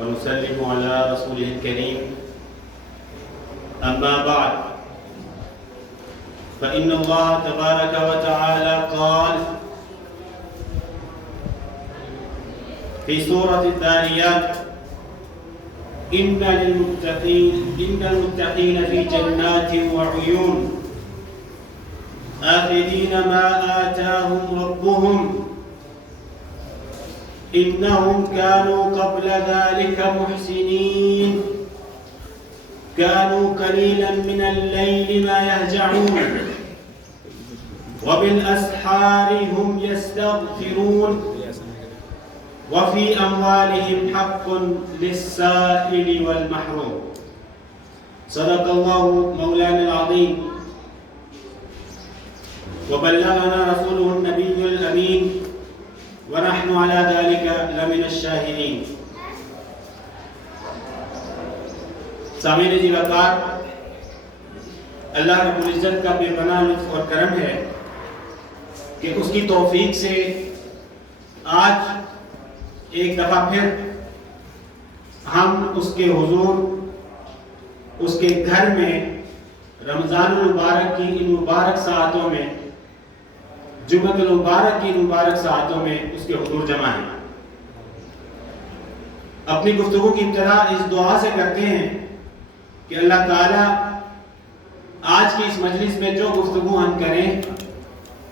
ونسلم على رسوله الكريم أما بعد فإن الله تبارك وتعالى قال في سورة الذاريات إن المتقين في جنات وعيون آخذين ما آتاهم ربهم إنهم كانوا قبل ذلك محسنين كانوا قليلا من الليل ما يهجعون وبالأسحار هم يستغفرون وفي أموالهم حق للسائل والمحروم صدق الله مولانا العظيم وبلغنا رسوله النبي الأمين ونحن على ذلك لمن الشاهدين. سامعین جی وقار، اللہ رب العزت کا بے پناہ لطف اور کرم ہے کہ اس کی توفیق سے آج ایک دفعہ پھر ہم اس کے حضور اس کے گھر میں رمضان المبارک کی ان مبارک ساعتوں میں، جمعہ المبارک کی مبارک ساعتوں میں اس کے حضور جمع ہیں. اپنی گفتگو کی ابتدا اس دعا سے کرتے ہیں کہ اللہ تعالیٰ آج کی اس مجلس میں جو گفتگو ہم کریں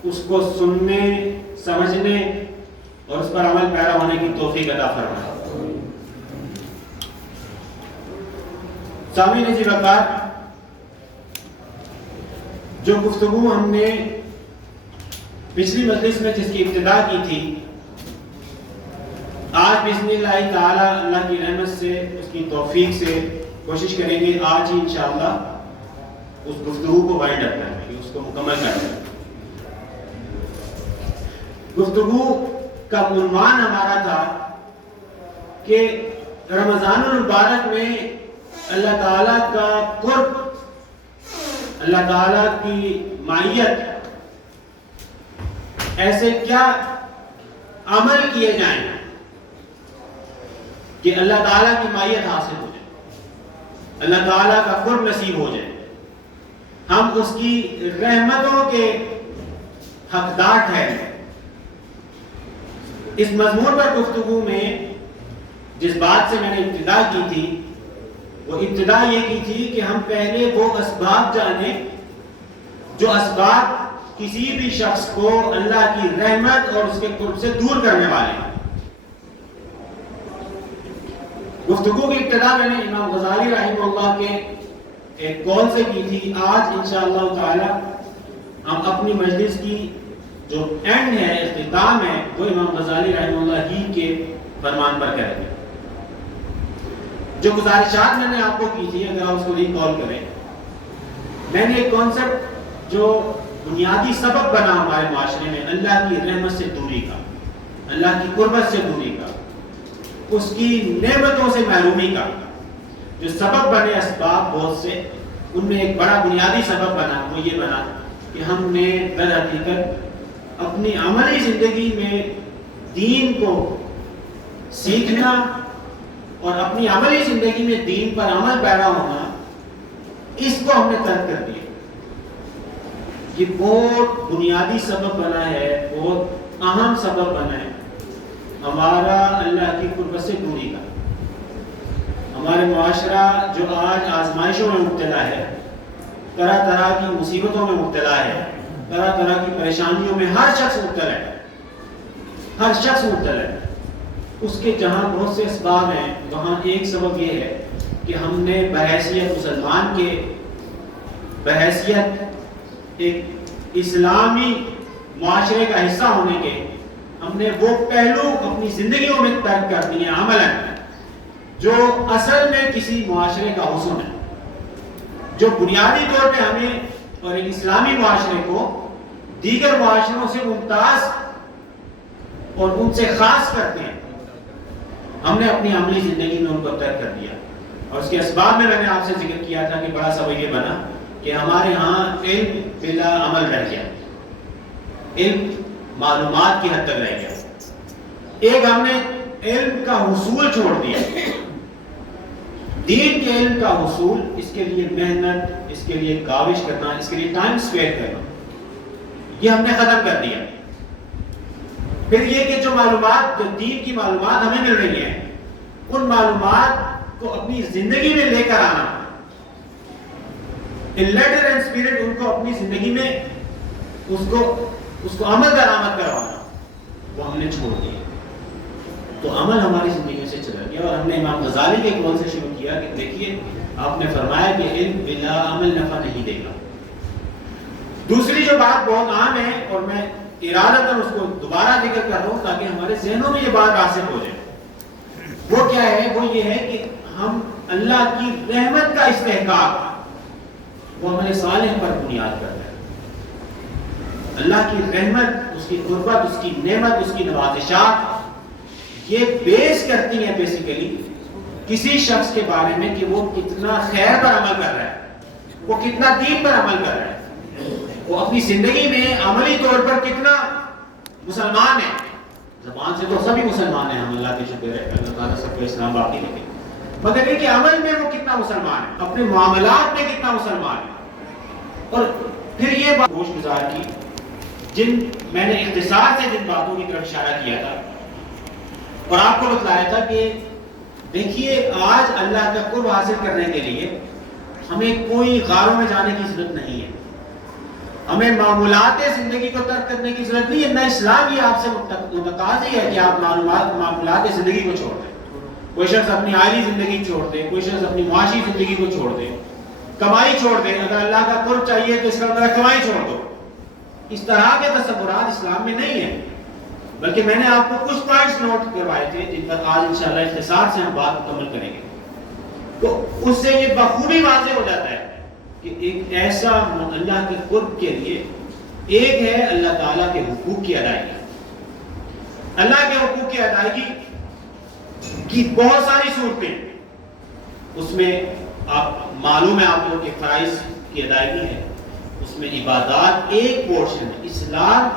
اس کو سننے، سمجھنے اور اس پر عمل پیرا ہونے کی توفیق عطا فرمائے. سامعین جی وقار، جو گفتگو ہم نے پچھلی مجلس میں جس کی ابتدا کی تھی، آج بسم اللہ تعالی اللہ کی رحمت سے اس کی توفیق سے کوشش کریں گے آج ہی انشاءاللہ اس گفتگو کو وائنڈ اپ کرنے کی، اس کو مکمل کرنے کی. گفتگو کا عنوان ہمارا تھا کہ رمضان المبارک میں اللہ تعالیٰ کا قرب، اللہ تعالیٰ کی معیت، ایسے کیا عمل کیے جائیں کہ اللہ تعالیٰ کی معیت حاصل ہو جائے، اللہ تعالیٰ کا قرب نصیب ہو جائے، ہم اس کی رحمتوں کے حقدار ٹھہریں. اس مضمون پر گفتگو میں جس بات سے میں نے ابتدا کی تھی، وہ ابتدا یہ کی تھی کہ ہم پہلے وہ اسباب جانیں جو اسباب کسی بھی شخص کو اللہ کی رحمت اور اس کے قرب سے دور کرنے والے ہیں. گفتگو کی ابتدا میں نے امام غزالی رحمہ اللہ کے ایک قول سے کی تھی. آج انشاءاللہ تعالی ہم اپنی مجلس کی جو اینڈ ہے، اختتام ہے، وہ امام غزالی رحمہ اللہ ہی کے فرمان پر کریں گے. جو گزارشات میں نے آپ کو کی تھی، اگر آپ اس کو ریکال کریں، میں نے ایک کانسیپٹ جو بنیادی سبب بنا ہمارے معاشرے میں اللہ کی رحمت سے دوری کا، اللہ کی قربت سے دوری کا، اس کی نعمتوں سے محرومی کا، جو سبب بنے اسباب بہت سے، ان میں ایک بڑا بنیادی سبب بنا، وہ یہ بنا کہ ہم نے در حقیقت اپنی عملی زندگی میں دین کو سیکھنا اور اپنی عملی زندگی میں دین پر عمل پیرا ہونا، اس کو ہم نے ترک کر دیا. یہ بہت بنیادی سبب بنا ہے، بہت اہم سبب بنا ہے ہمارا اللہ کی قربت سے دوری کا. ہمارے معاشرہ جو آج آزمائشوں میں مبتلا ہے، طرح طرح کی مصیبتوں میں مبتلا ہے، طرح طرح کی پریشانیوں میں ہر شخص مبتلا ہے، ہر شخص مبتلا ہے. اس کے جہاں بہت سے اسباب ہیں، وہاں ایک سبب یہ ہے کہ ہم نے بحیثیت مسلمان کے، بحیثیت ایک اسلامی معاشرے کا حصہ ہونے کے، ہم نے وہ پہلو اپنی زندگیوں میں ترک کر دیے عملاً جو اصل میں کسی معاشرے کا حسن ہے، جو بنیادی طور پہ ہمیں اور ایک اسلامی معاشرے کو دیگر معاشروں سے ممتاز اور ان سے خاص کرتے ہیں. ہم نے اپنی عملی زندگی میں ان کو ترک کر دیا. اور اس کے اسباب میں نے آپ سے ذکر کیا تھا کہ بڑا سبب یہ بنا کہ ہمارے ہاں علم بلا عمل رہ گیا، علم معلومات کی حد تک رہ گیا. ایک ہم نے علم کا حصول چھوڑ دیا، دین کے علم کا حصول، اس کے لیے محنت، اس کے لیے کاوش کرنا، اس کے لیے ٹائم اسپینڈ کرنا، یہ ہم نے ختم کر دیا۔ پھر یہ کہ جو معلومات، جو دین کی معلومات ہمیں مل رہی ہیں، ان معلومات کو اپنی زندگی میں لے کر آنا، ان لیٹر اینڈ اسپرٹ، ان کو اپنی زندگی میں اس کو عمل درآمد کروانا، وہ ہم نے چھوڑ دیا۔ تو عمل ہماری زندگی سے چلا گیا، اور ہم نے امام غزالی کے قول سے شروع کیا کہ دیکھیے آپ نے فرمایا کہ علم بلا عمل نفع نہیں دے گا۔ دوسری جو بات بہت عام ہے، اور میں ارادتاً اس کو دوبارہ ذکر کر رہا ہوں تاکہ ہمارے ذہنوں میں یہ بات راسخ ہو جائے، وہ کیا ہے؟ وہ یہ ہے کہ ہم اللہ کی رحمت کا استحقاق وہ عمل صالح پر بنیاد کر رہے ہیں۔ اللہ کی رحمت، اس کی قربت، اس کی نعمت، اس کی نوازشات یہ بیس کرتی ہیں بیسیکلی کسی شخص کے بارے میں کہ وہ کتنا خیر پر عمل کر رہا ہے، وہ کتنا دین پر عمل کر رہا ہے، وہ اپنی زندگی میں عملی طور پر کتنا مسلمان ہے۔ زبان سے تو سبھی مسلمان ہیں، ہم اللہ کے شکر ہے، اللہ تعالیٰ سب کو اسلام باقی رکھے، مگر یہ کہ عمل میں وہ کتنا مسلمان ہے، اپنے معاملات میں کتنا مسلمان ہے۔ اور پھر یہ بات گوش گزار کی، میں نے اختصار سے جن باتوں کی طرف اشارہ کیا تھا اور آپ کو بتلایا تھا کہ دیکھیے آج اللہ کا قرب حاصل کرنے کے لیے ہمیں کوئی غاروں میں جانے کی ضرورت نہیں ہے، ہمیں معمولات زندگی کو ترک کرنے کی ضرورت نہیں ہے۔ نہ اسلام یہ آپ سے متقاضی ہے کہ آپ معمولات زندگی کو چھوڑ دیں۔ کوئی شخص اپنی عائلی زندگی چھوڑ دے، کوئی شخص اپنی معاشی زندگی کو چھوڑ دے، کمائی چھوڑ دے، اگر اللہ کا قرب چاہیے تو اس کا مطلب کمائی چھوڑ دو۔ اس طرح کے تصورات اسلام میں نہیں ہیں، بلکہ میں نے آپ کو کچھ پوائنٹس نوٹ کروائے تھے جن پر آج انشاءاللہ اختصار سے ہم بات مکمل کریں گے۔ تو اس سے یہ بخوبی واضح ہو جاتا ہے کہ ایک ایسا اللہ کے قرب کے لیے ایک ہے اللہ تعالیٰ کے حقوق کی ادائیگی۔ اللہ کے حقوق کی ادائیگی کی بہت ساری صورتیں، اس میں آپ معلوم ہے آپ لوگوں کے فرائض کی ادائیگی ہے، اس میں عبادات ایک پورشن ہے۔ اسلام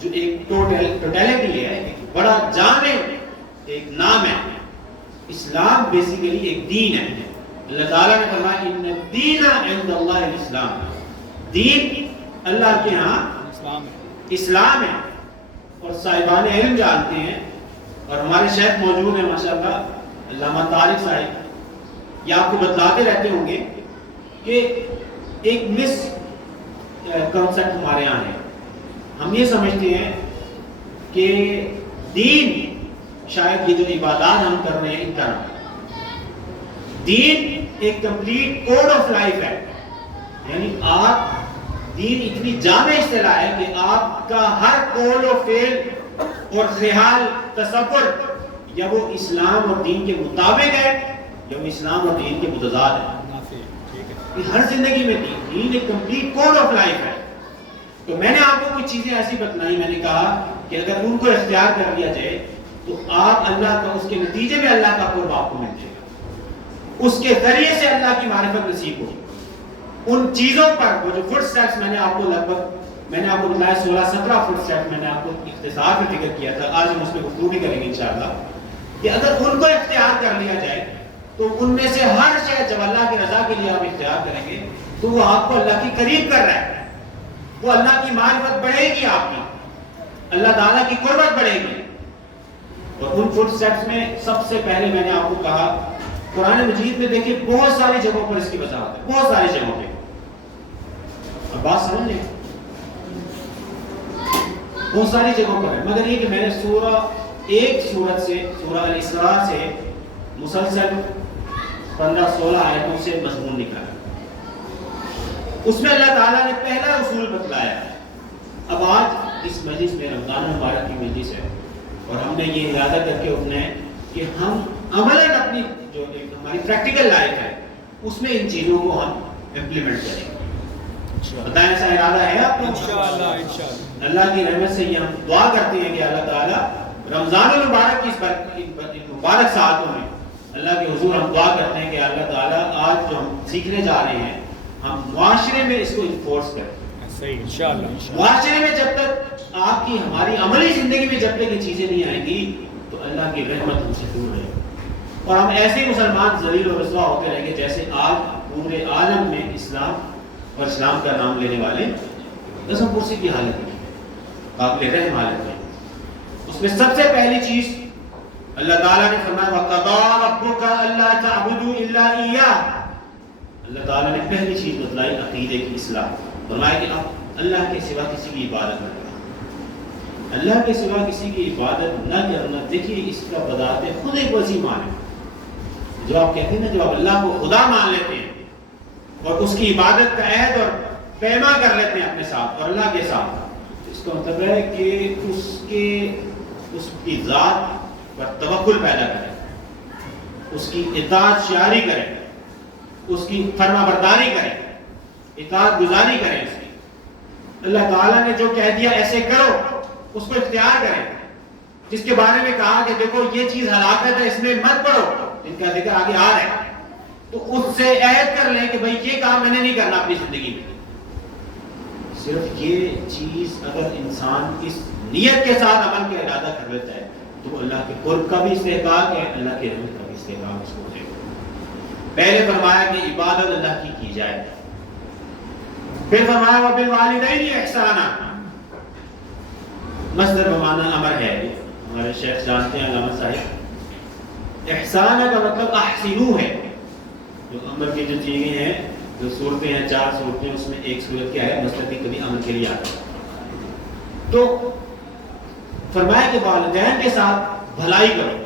جو ایک ٹوٹیلٹی ہے، ایک بڑا جامع ایک نام ہے۔ اسلام بیسیکلی ایک دین ہے۔ اللہ تعالیٰ نے فرمایا ان الدین عند اللہ الاسلام، دین اللہ کے ہاں اسلام ہے۔ اور صاحبان علم جانتے ہیں، اور ہمارے شیخ موجود ہیں ماشاءاللہ علامہ طارق صاحب، یہ آپ کو بتلاتے رہتے ہوں گے کہ ایک مس کنسپٹ ہمارے یہاں ہے۔ ہم یہ سمجھتے ہیں کہ دین شاید یہ جو عبادات ہم کر رہے ہیں ان طرح، دین ایک کمپلیٹ کوڈ آف لائف ہے، یعنی آپ دین اتنی جامع اصطلاح ہے کہ آپ کا ہر قول و فعل اور خیال تصور یا وہ اسلام اور دین کے مطابق ہے یا وہ اسلام اور دین کے متضاد ہے۔ ہر زندگی میں دین ایک کمپلیٹ کوڈ آف لائف ہے۔ تو میں نے آپ کو کچھ چیزیں ایسی بتلائی، میں نے کہا کہ اگر ان کو اختیار کر لیا جائے تو آپ اللہ کا، اس کے نتیجے میں اللہ کا قرب آپ کو مل جائے گا، اس کے ذریعے سے اللہ کی معرفت نصیب ہوگی۔ ان چیزوں پر وہ جو فٹ سٹیپس میں نے آپ کو میں نے آپ کو بتلایا 16-17 فٹ سٹیپس میں نے آپ کو اختصار میں ذکر کیا تھا، آج ہم اس پہ گفتگو بھی کریں گے انشاءاللہ، کہ اگر ان کو اختیار کر لیا جائے تو ان میں سے ہر شے جب اللہ کی رضا کے لیے آپ اختیار کریں گے تو وہ آپ کو اللہ کی قریب کر رہا ہے، وہ اللہ کی معرفت بڑھے گی، آپ کی اللہ تعالیٰ کی قربت بڑھے گی۔ اور ان فٹ سٹیپس میں سب سے پہلے میں نے آپ کو کہا قرآن مجید میں دیکھیں بہت ساری جگہوں پر اس کی وضاحت ہے، بہت ساری جگہوں پہ، اب بات سمجھ لیں، بہت ساری جگہوں پر ہے، مگر یہ کہ میں نے ایک سورت سے سورہ الاسراء سے مسلسل 15-16 آیتوں سے مضمون نکالا۔ اس میں اللہ تعالیٰ نے پہلا اصول بتلایا ہے۔ اب آج اس مجلس میں رمضان المبارک کی مجلس ہے اور ہم نے یہ ارادہ کر کے اٹھنا ہے کہ ہم عملاً اپنی جو ہماری پریکٹیکل لائف ہے اس میں ان چیزوں کو ہم امپلیمنٹ کریں گے۔ بتائیں ایسا ارادہ ہے آپ کو؟ انشاءاللہ اللہ کی رحمت سے یہ ہم دعا کرتے ہیں کہ اللہ تعالیٰ رمضان المبارک کی اس مبارک ساعتوں میں اللہ کے حضور ہم دعا کرتے ہیں کہ اللہ تعالیٰ آج جو ہم سیکھنے جا رہے ہیں ہم معاشرے میں اس کو انفورس کریں۔ معاشرے میں جب تک آپ کی ہماری عملی زندگی میں جب تک یہ چیزیں نہیں آئیں گی تو اللہ کی رحمت ہم سے دور رہے گی۔ اور ہم ایسے مسلمان ذلیل و رسوا ہوتے رہیں گے جیسے آج پورے عالم میں اسلام اور اسلام کا نام لینے والے قسم پرسی کی حالت میں، قابل رحم حالت میں۔ اس میں سب سے پہلی چیز اللہ تعالیٰ نے فرمایا وَقَضَىٰ رَبُّكَ أَلَّا تَعْبُدُوا إِلَّا إِيَّاهُ۔ اللہ تعالیٰ نے پہلی چیز بتلائی عقیدے کی اصلاح، فرمایا کہ آپ اللہ کے سوا کسی کی عبادت نہ کرنا، اللہ کے سوا کسی کی عبادت نہ کرنا۔ دیکھیے اس کا بذات خود ایک وسیع معنی ہے۔ جو آپ کہتے ہیں نا، جو آپ اللہ کو خدا مان لیتے ہیں اور اس کی عبادت کا عہد اور پیما کر لیتے ہیں اپنے ساتھ اور اللہ کے ساتھ، اس کا مطلب ہے کہ اس کی ذات پر توکل پیدا کریں، اس کی اطاعت شعاری کریں، اس کی فرما برداری کریں، اطاعت گزاری کریں اس کی۔ اللہ تعالیٰ نے جو کہہ دیا ایسے کرو، اس کو اختیار کریں۔ جس کے بارے میں کہا کہ دیکھو یہ چیز ہلاکت ہے، اس میں مت پڑو، ان کا ذکر آگے آ رہا ہے، تو اس سے عہد کر لیں کہ بھائی یہ کام میں نے نہیں کرنا اپنی زندگی میں۔ صرف یہ چیز اگر انسان اس نیت کے ساتھ عمل کا ارادہ کر لیتا ہے تو اللہ کے قرب کا بھی استحقاق ہے، اللہ کے رحمت کا بھی استحقاق اس کو ہے۔ پہلے فرمایا کہ عبادت اللہ کی جائے، پھر فرمایا وَبِالْوَالِدَيْنِ إِحْسَانًا، مصدر بمعنی امر ہے، ہمارے شیخ جانتے ہیں علامہ صاحب۔ احسان کا مطلب احسنو ہے، جو امر کی جو چیزیں ہیں، جو صورتیں ہیں، 4 صورتیں، اس میں ایک صورت کیا ہے، مصدر کی کبھی امر کے لیے آتا ہے۔ تو فرمایا کہ والدین کے ساتھ بھلائی کرو۔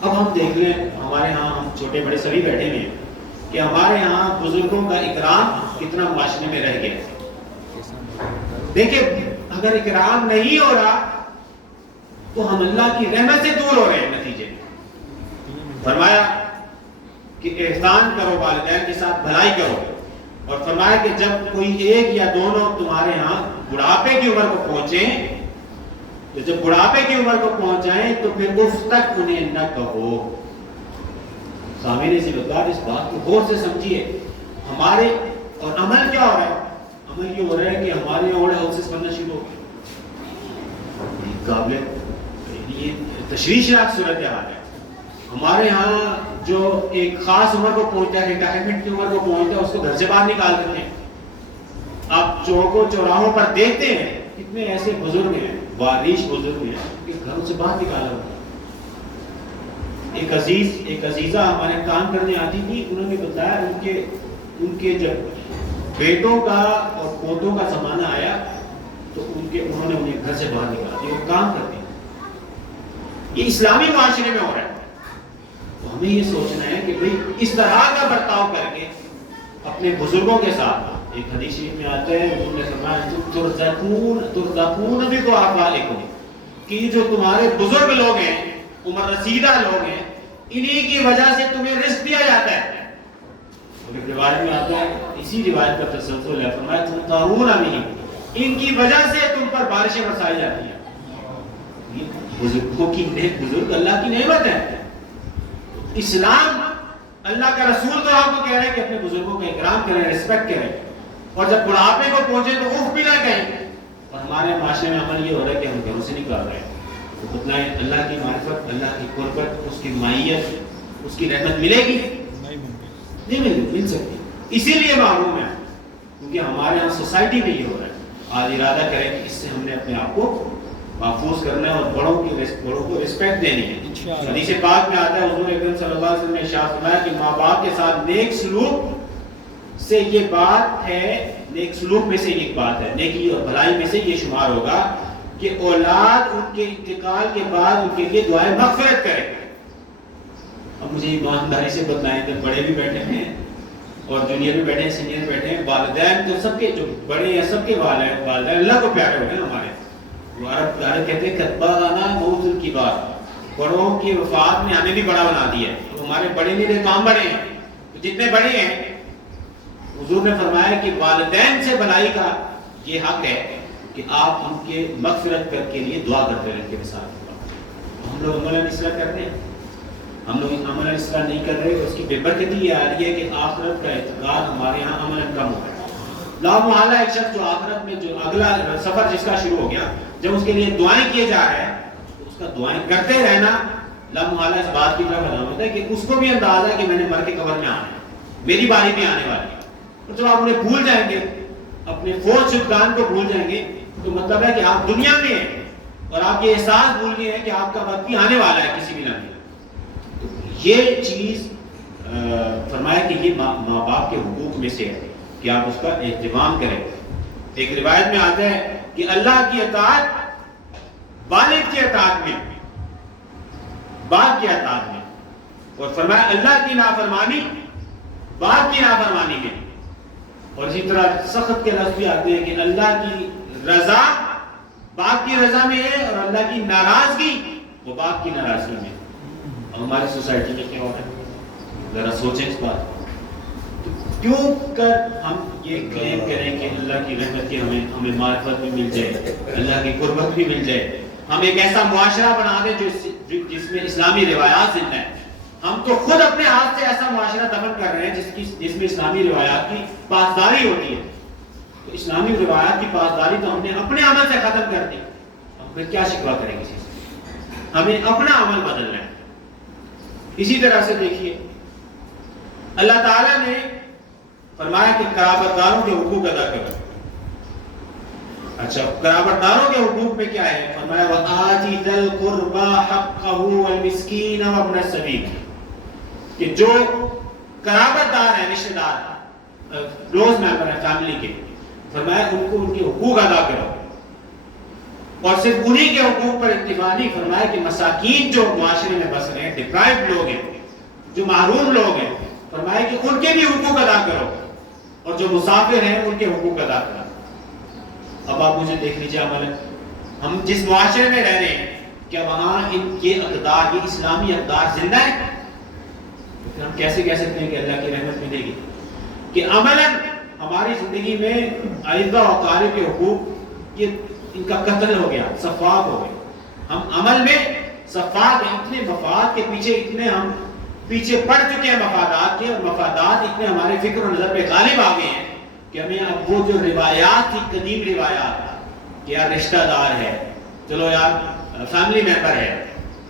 اب ہم دیکھ لیں، ہمارے ہاں ہم چھوٹے بڑے سبھی بیٹھے ہوئے ہیں کہ ہمارے ہاں بزرگوں کا اکرام کتنا معاشرے میں رہ گیا۔ دیکھیں اگر اکرام نہیں ہو رہا تو ہم اللہ کی رحمت سے دور ہو رہے ہیں نتیجے میں۔ فرمایا کہ احسان کرو، والدین کے ساتھ بھلائی کرو، اور فرمایا کہ جب کوئی ایک یا دونوں تمہارے ہاں بڑھاپے کی عمر کو پہنچیں، تو جب بڑھاپے کی عمر کو پہنچ جائیں تو پھر اس تک انہیں نہ کہو۔ سامعین سے بتا اس بات کو غور سے سمجھیے، ہمارے اور عمل کیا ہو رہا ہے؟ عمل یہ ہو رہا ہے کہ ہمارے اوڑے ہاؤسز بننا شروع ہو گئے، قابل یہ تشویشناک صورتحال ہے۔ ہمارے ہاں جو ایک خاص عمر کو پہنچتا ہے، ریٹائرمنٹ کی عمر کو پہنچتا ہے، اس کو گھر سے باہر نکال دیتے ہیں۔ آپ چوکوں چوراہوں پر دیکھتے ہیں کتنے ایسے بزرگ ہیں، واریش بزرگ ہیں کہ گھروں سے باہر نکالا ہوتا ہے۔ ایک عزیزہ ہمارے کام کرنے آتی تھی، انہوں نے بتایا ان کے جب بیٹوں کا اور پوتوں کا زمانہ آیا تو انہوں نے انہیں گھر سے باہر نکالا دیا، وہ کام کرتے ہیں۔ یہ اسلامی معاشرے میں ہو رہا ہے۔ تو ہمیں یہ سوچنا ہے کہ بھئی اس طرح کا برتاؤ کر کے اپنے بزرگوں کے ساتھ، ایک حدیث شریف میں آتا ہے حضور نے فرمایا ترزقون بِدُعَافَائِکُم، کہ جو تمہارے بزرگ لوگ ہیں، عمر رسیدہ لوگ ہیں، انہی کی وجہ سے تمہیں رزق دیا جاتا ہے۔ ایک روایت میں آتا ہے، اسی روایت کا تسلسل ہے، فرمایا تمطرون بِہِم، ان کی وجہ سے تم پر بارشیں برسائی جاتی ہیں۔ بزرگوں کی بزرگ اللہ کی نعمت ہے۔ اسلام، اللہ کا رسول تو آپ کو کہہ رہے ہیں کہ اپنے بزرگوں کا اکرام کریں، ریسپیکٹ کریں، اور جب بڑھاپے کو پہنچے تو اف بھی نہ کہیں۔ اور ہمارے معاشرے میں عمل یہ ہو رہا ہے کہ ہم گھروں سے نکل رہے ہیں، تو بتلائیں اللہ کی معرفت، اللہ کی قربت، اس کی معیت، اس کی رحمت ملے گی؟ نہیں مل سکتی۔ اسی لیے معلوم ہے کیونکہ ہمارے یہاں سوسائٹی میں یہ ہو رہا ہے۔ آج ارادہ کریں کہ اس سے ہم نے اپنے آپ کو محفوظ کرنا ہے اور بڑوں کو رسپیکٹ دینی ہے۔ حدیث پاک میں آتا ہے، حضور اکرم صلی اللہ علیہ وسلم نے ارشاد فرمایا کہ ماں باپ کے ساتھ نیک سلوک سے یہ بات ہے، نیک سلوک میں سے ایک بات ہے، نیکی اور بھلائی میں سے یہ شمار ہوگا کہ اولاد ان کے انتقال کے بعد ان کے لیے دعائیں مغفرت کرے۔ اب مجھے ایمانداری سے بتائیں کہ بڑے بھی بیٹھے ہیں اور جونیئر بھی بیٹھے ہیں، سینئر بیٹھے ہیں، والدین تو سب کے جو بڑے ہیں سب کے والدین اللہ کو پیارے ہوئے ہیں ہمارے۔ وہ عرب کہتے ہیں کتبانا موت الکبار، بڑوں کی وفات نے ہمیں بھی بڑا بنا دیا ہے، تو ہمارے بڑے نہیں تو ہم بڑے ہیں، تو جتنے بڑے ہیں حضور نے فرمایا کہ والدین سے بھلائی کا یہ حق ہے کہ آپ ان کے مغفرت کر کے لیے دعا کرتے رہیں، ان کے ساتھ۔ ہم لوگ عمل اصلاح کرتے ہیں، ہم لوگ عمل اصلاح نہیں کر رہے، اس کی بے برکتی یہ آ رہی ہے کہ آخرت کا اعتقاد ہمارے ہاں عمل کم ہو رہا ہے۔ لا محالہ ایک شخص جو آخرت میں جو اگلا سفر جس کا شروع ہو گیا، جب اس کے لیے دعائیں کیے جا رہے ہیں تو اس کا دعائیں کرتے رہنا لامحالہ اس بات کی طرف علامت ہے کہ اس کو بھی اندازہ ہے کہ میں نے مر کے قبر میں آنا ہے، میری باری بھی آنے والی ہے. اور جب آپ انہیں بھول جائیں گے، اپنے فوت شدگان کو بھول جائیں گے، تو مطلب ہے کہ آپ دنیا میں ہیں اور آپ یہ احساس بھول گئے ہیں کہ آپ کا وقت بھی آنے والا ہے کسی بھی لمحے. تو یہ چیز فرمایا کہ یہ ماں باپ کے حقوق میں سے ہے کہ آپ اس کا اہتمام کریں. ایک روایت میں آتا ہے کہ اللہ کی اطاعت والد کی اطاعت میں، باپ کی اطاعت میں، اور فرمایا اللہ کی نافرمانی باپ کی نافرمانی میں. اور اسی طرح سخت کے لفظ بھی آتے ہیں کہ اللہ کی رضا باپ کی رضا میں ہے اور اللہ کی ناراضگی وہ باپ کی ناراضگی میں. اور ہماری سوسائٹی میں کیا ہو رہا ہے ذرا سوچیں اس بات. کیوں کر ہم یہ کلیم کریں کہ اللہ کی رحمت کی ہمیں معرفت بھی مل جائے، اللہ کی قربت بھی مل جائے. ہم ایک ایسا معاشرہ بنا دیں جس میں اسلامی روایات زندہ ہیں. ہم تو خود اپنے ہاتھ سے ایسا معاشرہ دفن کر رہے ہیں جس میں اسلامی روایات کی پاسداری ہوتی ہے. تو اسلامی روایات کی پاسداری تو ہم نے اپنے عمل سے ختم کر دی. ہم پھر کیا شکوہ کریں کسی سے؟ ہمیں اپنا عمل بدلنا ہے. اسی طرح سے دیکھیے اللہ تعالیٰ نے فرمایا کہ قرابت داروں کے حقوق ادا کرو. اچھا، قرابت داروں کے حقوق میں کیا ہے؟ فرمایا وَآتِ ذَا الْقُرْبَى حَقَّهُ وَالْمِسْكِينَ وَابْنَ السَّبِيلِ، کہ جو قرابت دار ہیں، رشتہ دار، کلوز ممبر ہیں فیملی کے، فرمایا ان کو ان کے حقوق ادا کرو. اور صرف انہی کے حقوق پر اکتفا نہیں، فرمایا کہ مساکین جو معاشرے میں بس رہے ہیں، ڈپرائیوڈ لوگ ہیں، جو محروم لوگ ہیں، فرمایا کہ ان کے بھی حقوق ادا کرو. اور جو مسافر ہیں ان کے حقوق ادا کرو. اب آپ مجھے دیکھ لیجیے عمل، ہم جس معاشرے میں رہ رہے ہیں کیا وہاں ان کے اقدار، یہ اسلامی اقدار زندہ ہیں؟ تو پھر ہم کیسے کہہ سکتے ہیں کہ اللہ کی رحمت ملے گی؟ کہ عملاً ہماری زندگی میں اعزہ و اقارب کے حقوق یہ ان کا قتل ہو گیا، صفاق ہو گئے. ہم عمل میں صفاق ہیں، اتنے مفاد کے پیچھے اتنے ہم پیچھے پڑ چکے ہیں مفادات کے، اور مفادات اتنے ہمارے فکر و نظر پہ غالب آ گئے ہیں کہ ہمیں اب وہ جو روایات تھی، قدیم روایات کہ یار رشتہ دار ہے، چلو یار فیملی ممبر ہے،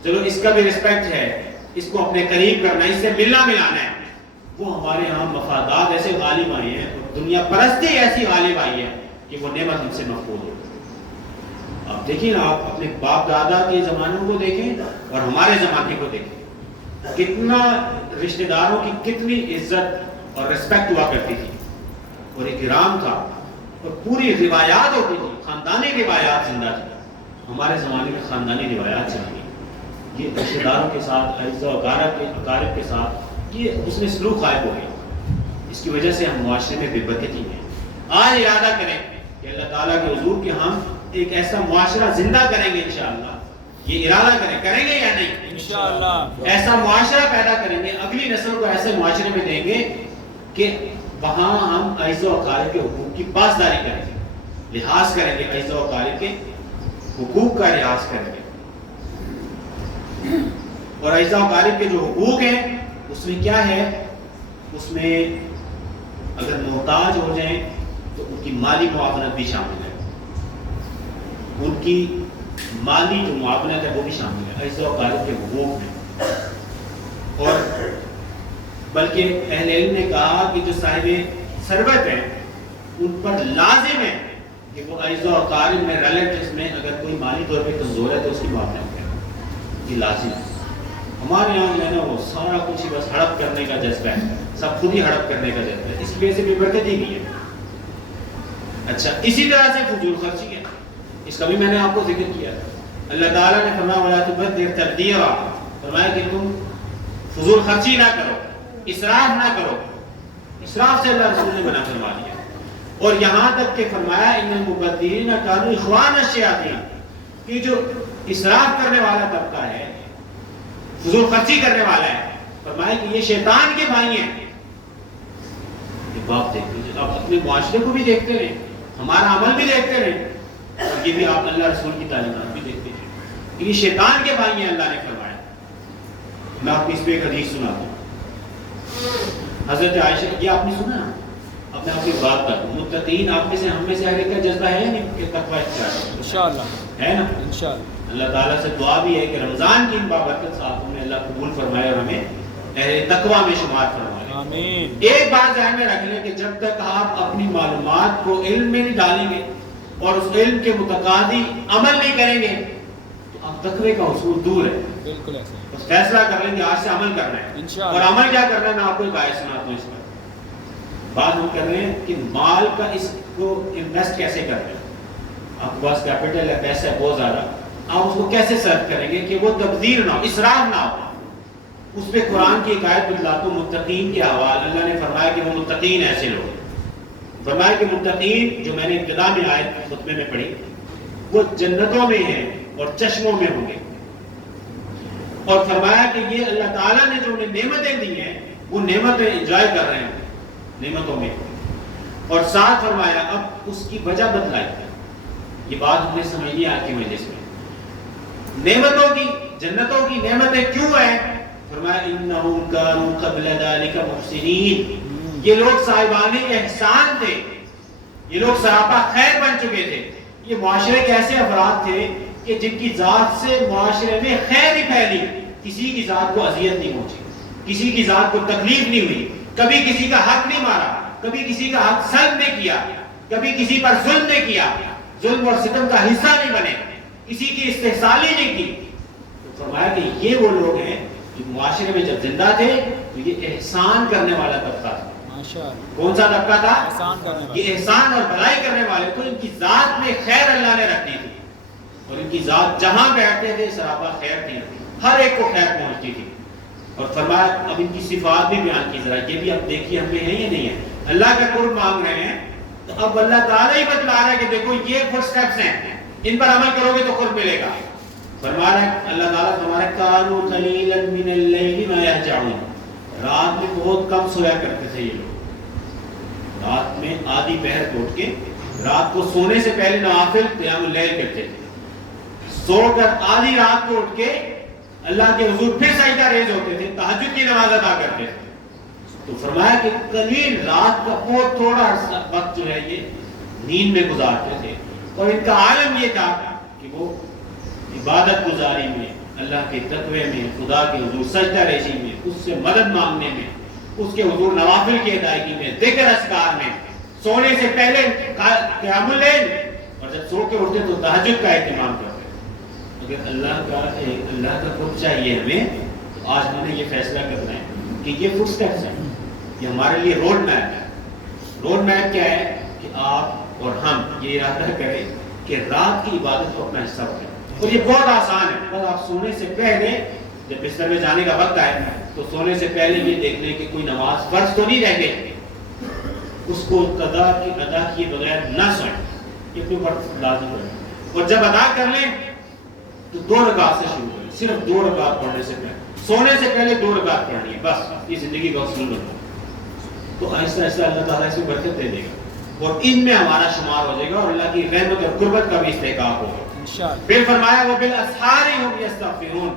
چلو اس کا بھی رسپیکٹ ہے، اس کو اپنے قریب کرنا ہے، اس سے ملنا ملانا ہے، وہ ہمارے ہاں مفادات ایسے غالب آئے ہیں اور دنیا پرستی ایسی غالب آئی ہے کہ وہ نعمت ہم سے محفوظ ہو. آپ دیکھیں نا، آپ اپنے باپ دادا کے زمانوں کو دیکھیں اور ہمارے زمانے کو دیکھیں، کتنا رشتہ داروں کی کتنی عزت اور رسپیکٹ ہوا کرتی تھی اور اکرام تھا اور پوری روایات ہوتی تھی، خاندانی روایات زندہ تھی. ہمارے زمانے میں خاندانی روایات چلی گئی، یہ رشتہ داروں کے ساتھ، اعزہ و اقارب کے ساتھ یہ اس میں سلوک غائب ہو گیا. اس کی وجہ سے ہم معاشرے میں بے برکتی ہیں. آج ارادہ کریں کہ اللہ تعالیٰ کے حضور کے ہم ایک ایسا معاشرہ زندہ کریں گے انشاءاللہ. یہ ارادہ کریں گے یا نہیں؟ انشاءاللہ ایسا معاشرہ پیدا کریں گے، اگلی نسل کو ایسے معاشرے میں دیں گے کہ وہاں ہم اعزہ و اقارب کے حقوق کی پاسداری کریں گے، لحاظ کریں گے، اعزہ و اقارب کے حقوق کا لحاظ کریں گے. اور اعزہ و اقارب کے جو حقوق ہیں اس میں کیا ہے؟ اس میں اگر محتاج ہو جائیں تو ان کی مالی معاونت بھی شامل ہے، ان کی مالی جو معاونت ہے وہ بھی شامل ہے اعزہ و اقارب کے حقوق میں. اور بلکہ اہل علم نے کہا کہ جو صاحب ثروت ہیں ان پر لازم ہے کہ وہ اعزہ و اقارب میں، ریلیٹیوز میں اگر کوئی مالی طور پہ کمزور ہے تو اس کی معاونت کرے، یہ لازم ہے. ہمارے یہاں جو ہے نا وہ سارا کچھ ہی بس ہڑپ کرنے کا جذبہ ہے، سب خود ہی ہڑپ کرنے کا جذبہ ہے، اس کی وجہ سے بے برکتی بھی ہے. اچھا، اسی طرح سے فضول خرچی ہے، اس کا بھی میں نے آپ کو ذکر کیا تھا. اللہ تعالیٰ نے فرمایا وَلَا تُبَذِّرْ تَبْذِيرًا، فرمایا کہ تم فضول خرچی نہ کرو، اسراف نہ کرو. اسراف سے اللہ رسول نے منع فرما دیا. اور یہاں تک کہ فرمایا ان المبذرین کانوا اخوان الشیاطین، کہ جو اسراف کرنے والا طبقہ ہے، فضول خرچی کرنے والا ہے، فرمایا کہ یہ شیطان کے بھائی ہیں. یہ بات دیکھ لیجیے، آپ اپنے معاشرے کو بھی دیکھتے رہیں، ہمارا عمل بھی دیکھتے رہیں، اور یہ بھی آپ اللہ رسول کی تعلیمات بھی دیکھتے رہیں. یہ شیطان کے بھائی ہیں، اللہ نے فرمایا. میں آپ کو اس پہ ایک حدیث سناتا ہوں. حضرت عائشہ، یہ آپ نے سنا؟ اب میں آپ کی بات کرتا ہوں. متقین آپ میں سے، ہم میں سے ہر ایک کا جذبہ ہے نہیں کہ تقوی اختیار کرے؟ انشاءاللہ ہے نا، انشاءاللہ. اللہ تعالیٰ سے دعا بھی ہے کہ رمضان کی ان بابرکت ساتھوں میں اللہ قبول فرمائے اور ہمیں اہل تقویٰ میں شمار فرمائے. آمین. ایک بات ذہن میں رکھ لیں کہ جب تک آپ اپنی معلومات کو علم میں نہیں ڈالیں گے اور اس علم کے متقاضی عمل نہیں کریں گے تو اب تقوی کا اصول دور ہے. بالکل ایسا ہے. بس فیصلہ کر لیں کہ آج سے عمل کرنا ہے انشاءاللہ. اور عمل کیا کرنا ہے میں آپ کو ایک آیت سناتا ہوں. اس پر بات ہم کر رہے ہیں کہ مال کا اس کو انویسٹ کیسے کرنا ہے. آپ کے پاس کیپٹل ہے, پیسہ ہے بہت زیادہ, آپ اس کو کیسے صرف کریں گے کہ وہ تبذیر نہ ہو, اسراف نہ ہو. اس پہ قرآن کی ایک آیت بتلاتا ہوں متقین کے حوالے. اللہ نے فرمایا کہ وہ متقین ایسے لوگ, فرمایا کہ متقین جو میں نے ابتدا میں آیت خطبے میں پڑھی وہ جنتوں میں ہیں اور چشموں میں ہوں گے. اور فرمایا کہ یہ اللہ تعالیٰ نے جو انہیں نعمتیں دی ہیں وہ نعمتیں انجوائے کر رہے ہیں نعمتوں میں. اور ساتھ فرمایا اب اس کی وجہ بتلائی. یہ بات ہم نے سمجھ لی آج کی مجلس میں. نعمتوں کی, جنتوں کی نعمتیں کیوں ہیں؟ فرمایا انہم کانوا قبل ذلک محسنین, یہ لوگ صاحبان احسان تھے, یہ لوگ سراپا خیر بن چکے تھے. یہ معاشرے کے ایسے افراد تھے کہ جن کی ذات سے معاشرے میں خیر ہی پھیلی, کسی کی ذات کو اذیت نہیں پہنچی, کسی کی ذات کو تکلیف نہیں ہوئی, کبھی کسی کا حق نہیں مارا, کبھی کسی کا حق سلب نہیں کیا, کبھی کسی پر ظلم نہیں کیا, ظلم اور ستم کا حصہ نہیں بنے, کسی کی استحصالی نہیں کی. تو فرمایا کہ یہ وہ لوگ ہیں جو معاشرے میں جب زندہ تھے تو یہ احسان کرنے والا طبقہ تھا. کون سا طبقہ تھا؟ احسان کرنے والا. یہ احسان اور بھلائی کرنے والے تو ان کی ذات میں خیر اللہ نے رکھ دی تھی اور ان کی ذات جہاں بیٹھتے تھے سراپا خیر تھی, ہر ایک کو خیر پہنچتی تھی. اور فرمایا اب ان کی صفات بھی بیان کی, ذرا یہ بھی اب دیکھیے ہم میں ہے یا نہیں ہے. اللہ کا قرب مانگ رہے ہیں تو اب اللہ تعالیٰ ہی بتلا رہا ہے کہ دیکھو یہ فٹ سٹیپس ہیں, ان پر عمل کرو گے تو قرب ملے گا. فرما رہا ہے اللہ تعالیٰ ہمارا کانوا قلیلا من اللیل ما یہجعون, رات میں بہت کم سویا کرتے تھے یہ لوگ. رات میں آدھی پہر کو اٹھ کے رات کو سونے سے پہلے نوافل قیام اللیل کرتے تھے, سو کر آدھی رات کو اٹھ کے اللہ کے حضور پھر سجدہ ریز ہوتے تھے, تہجد کی نماز ادا کرتے تھے. تو فرمایا کہ قلیل رات کا بہت تھوڑا وقت جو ہے یہ نیند میں گزارتے تھے. اور ان کا عالم یہ تھا کہ وہ عبادت گزاری میں, اللہ کے تقوی میں, خدا کے حضور سجدہ ریزی میں, اس سے مدد مانگنے میں, اس کے حضور نوافل کی ادائیگی میں, ذکر اذکار میں, سونے سے پہلے قیام اللیل, اور جب سو کے اٹھتے تو تہجد کا اہتمام کرتے. اگر اللہ کا قرب چاہیے ہمیں تو آج ہم نے یہ فیصلہ کرنا ہے کہ یہ فٹ سٹیپس ہیں, یہ ہمارے لیے روڈ میپ ہے. روڈ میپ کیا ہے کہ آپ اور ہم یہ ارادہ کریں کہ رات کی عبادت کو اپنا حصہ بنائیں. اور یہ بہت آسان ہے, بس آپ سونے سے پہلے جب بستر میں جانے کا وقت آئے تو سونے سے پہلے یہ دیکھ لیں کہ کوئی نماز فرض تو نہیں رہ گئی, اس کو ادا کیے بغیر نہ سوئیں, یہ کوئی وقت لازم ہے. اور جب ادا کر لیں تو 2 رکعت سے شروع کریں, صرف 2 رکعت پڑھنے سے پہلے, سونے سے پہلے 2 رکعت پڑھنی ہے, بس یہ زندگی کا اصول بنا. تو آہستہ آہستہ اللہ تعالیٰ اس کو برکت دے دے گا اور ان میں ہمارا شمار ہو جائے گا اور اللہ کی رحمت اور قربت کا بھی استحقاق ہوگا. پھر فرمایا وہ بالاسحار هم یستغفرون,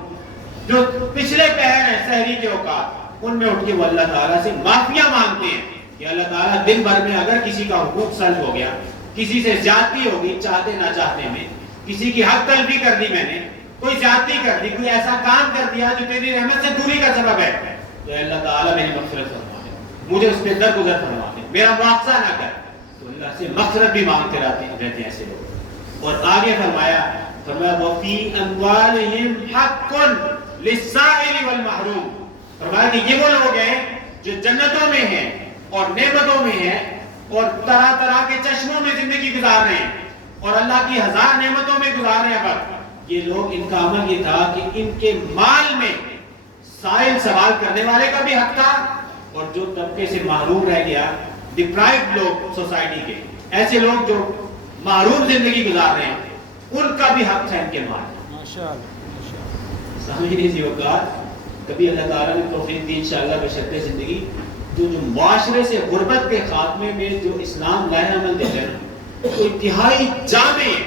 جو پچھلے پہر ہیں سحری کے اوقات ان میں اٹھ کے وہ اللہ تعالیٰ سے معافیاں مانگتے ہیں کہ اللہ تعالیٰ دن بھر میں اگر کسی کا حقوق سلب ہو گیا, کسی سے زیادتی ہو گئی چاہتے نہ چاہتے میں, کسی کی حق تلفی کر دی میں نے, کوئی زیادتی کر دی, کوئی ایسا کام کر دیا جو تیری رحمت سے دوری کا سبب ہے, تو اللہ تعالیٰ میری مغفرت فرما دے, مجھے اس پہ درگزر فرما دے, میرا مواخذہ نہ کر. تو اللہ سے مغفرت بھی مانگتے رہتے ہیں ایسے لوگ. اور آگے فرمایا وَفِي أَمْوَالِهِمْ حَقٌّ لِلسَّائِلِ وَالْمَحْرُومِ, فرمایا کہ یہ وہ لوگ ہیں جو جنتوں میں ہیں اور نعمتوں میں ہیں اور طرح طرح کے چشموں میں زندگی گزار رہے ہیں اور اللہ کی 1000 نعمتوں میں گزار رہے ہیں. وقت یہ لوگ, ان کا عمل یہ تھا کہ ان کے مال میں سائل سوال کرنے والے کا بھی حق تھا اور جو طبقے سے محروم رہ گیا, ڈپرائیوڈ لوگ سوسائٹی کے, ایسے لوگ جو محروم زندگی گزار رہے ہیں, ان کا بھی حق ہے ان کے مال. سامعین عزیز وقار, کبھی اللہ تعالیٰ نے توفیق دی انشاءاللہ بشرط زندگی جو معاشرے سے غربت کے خاتمے میں جو اسلام لائحہ عمل دیتے ہیں تو انتہائی جامع ہے.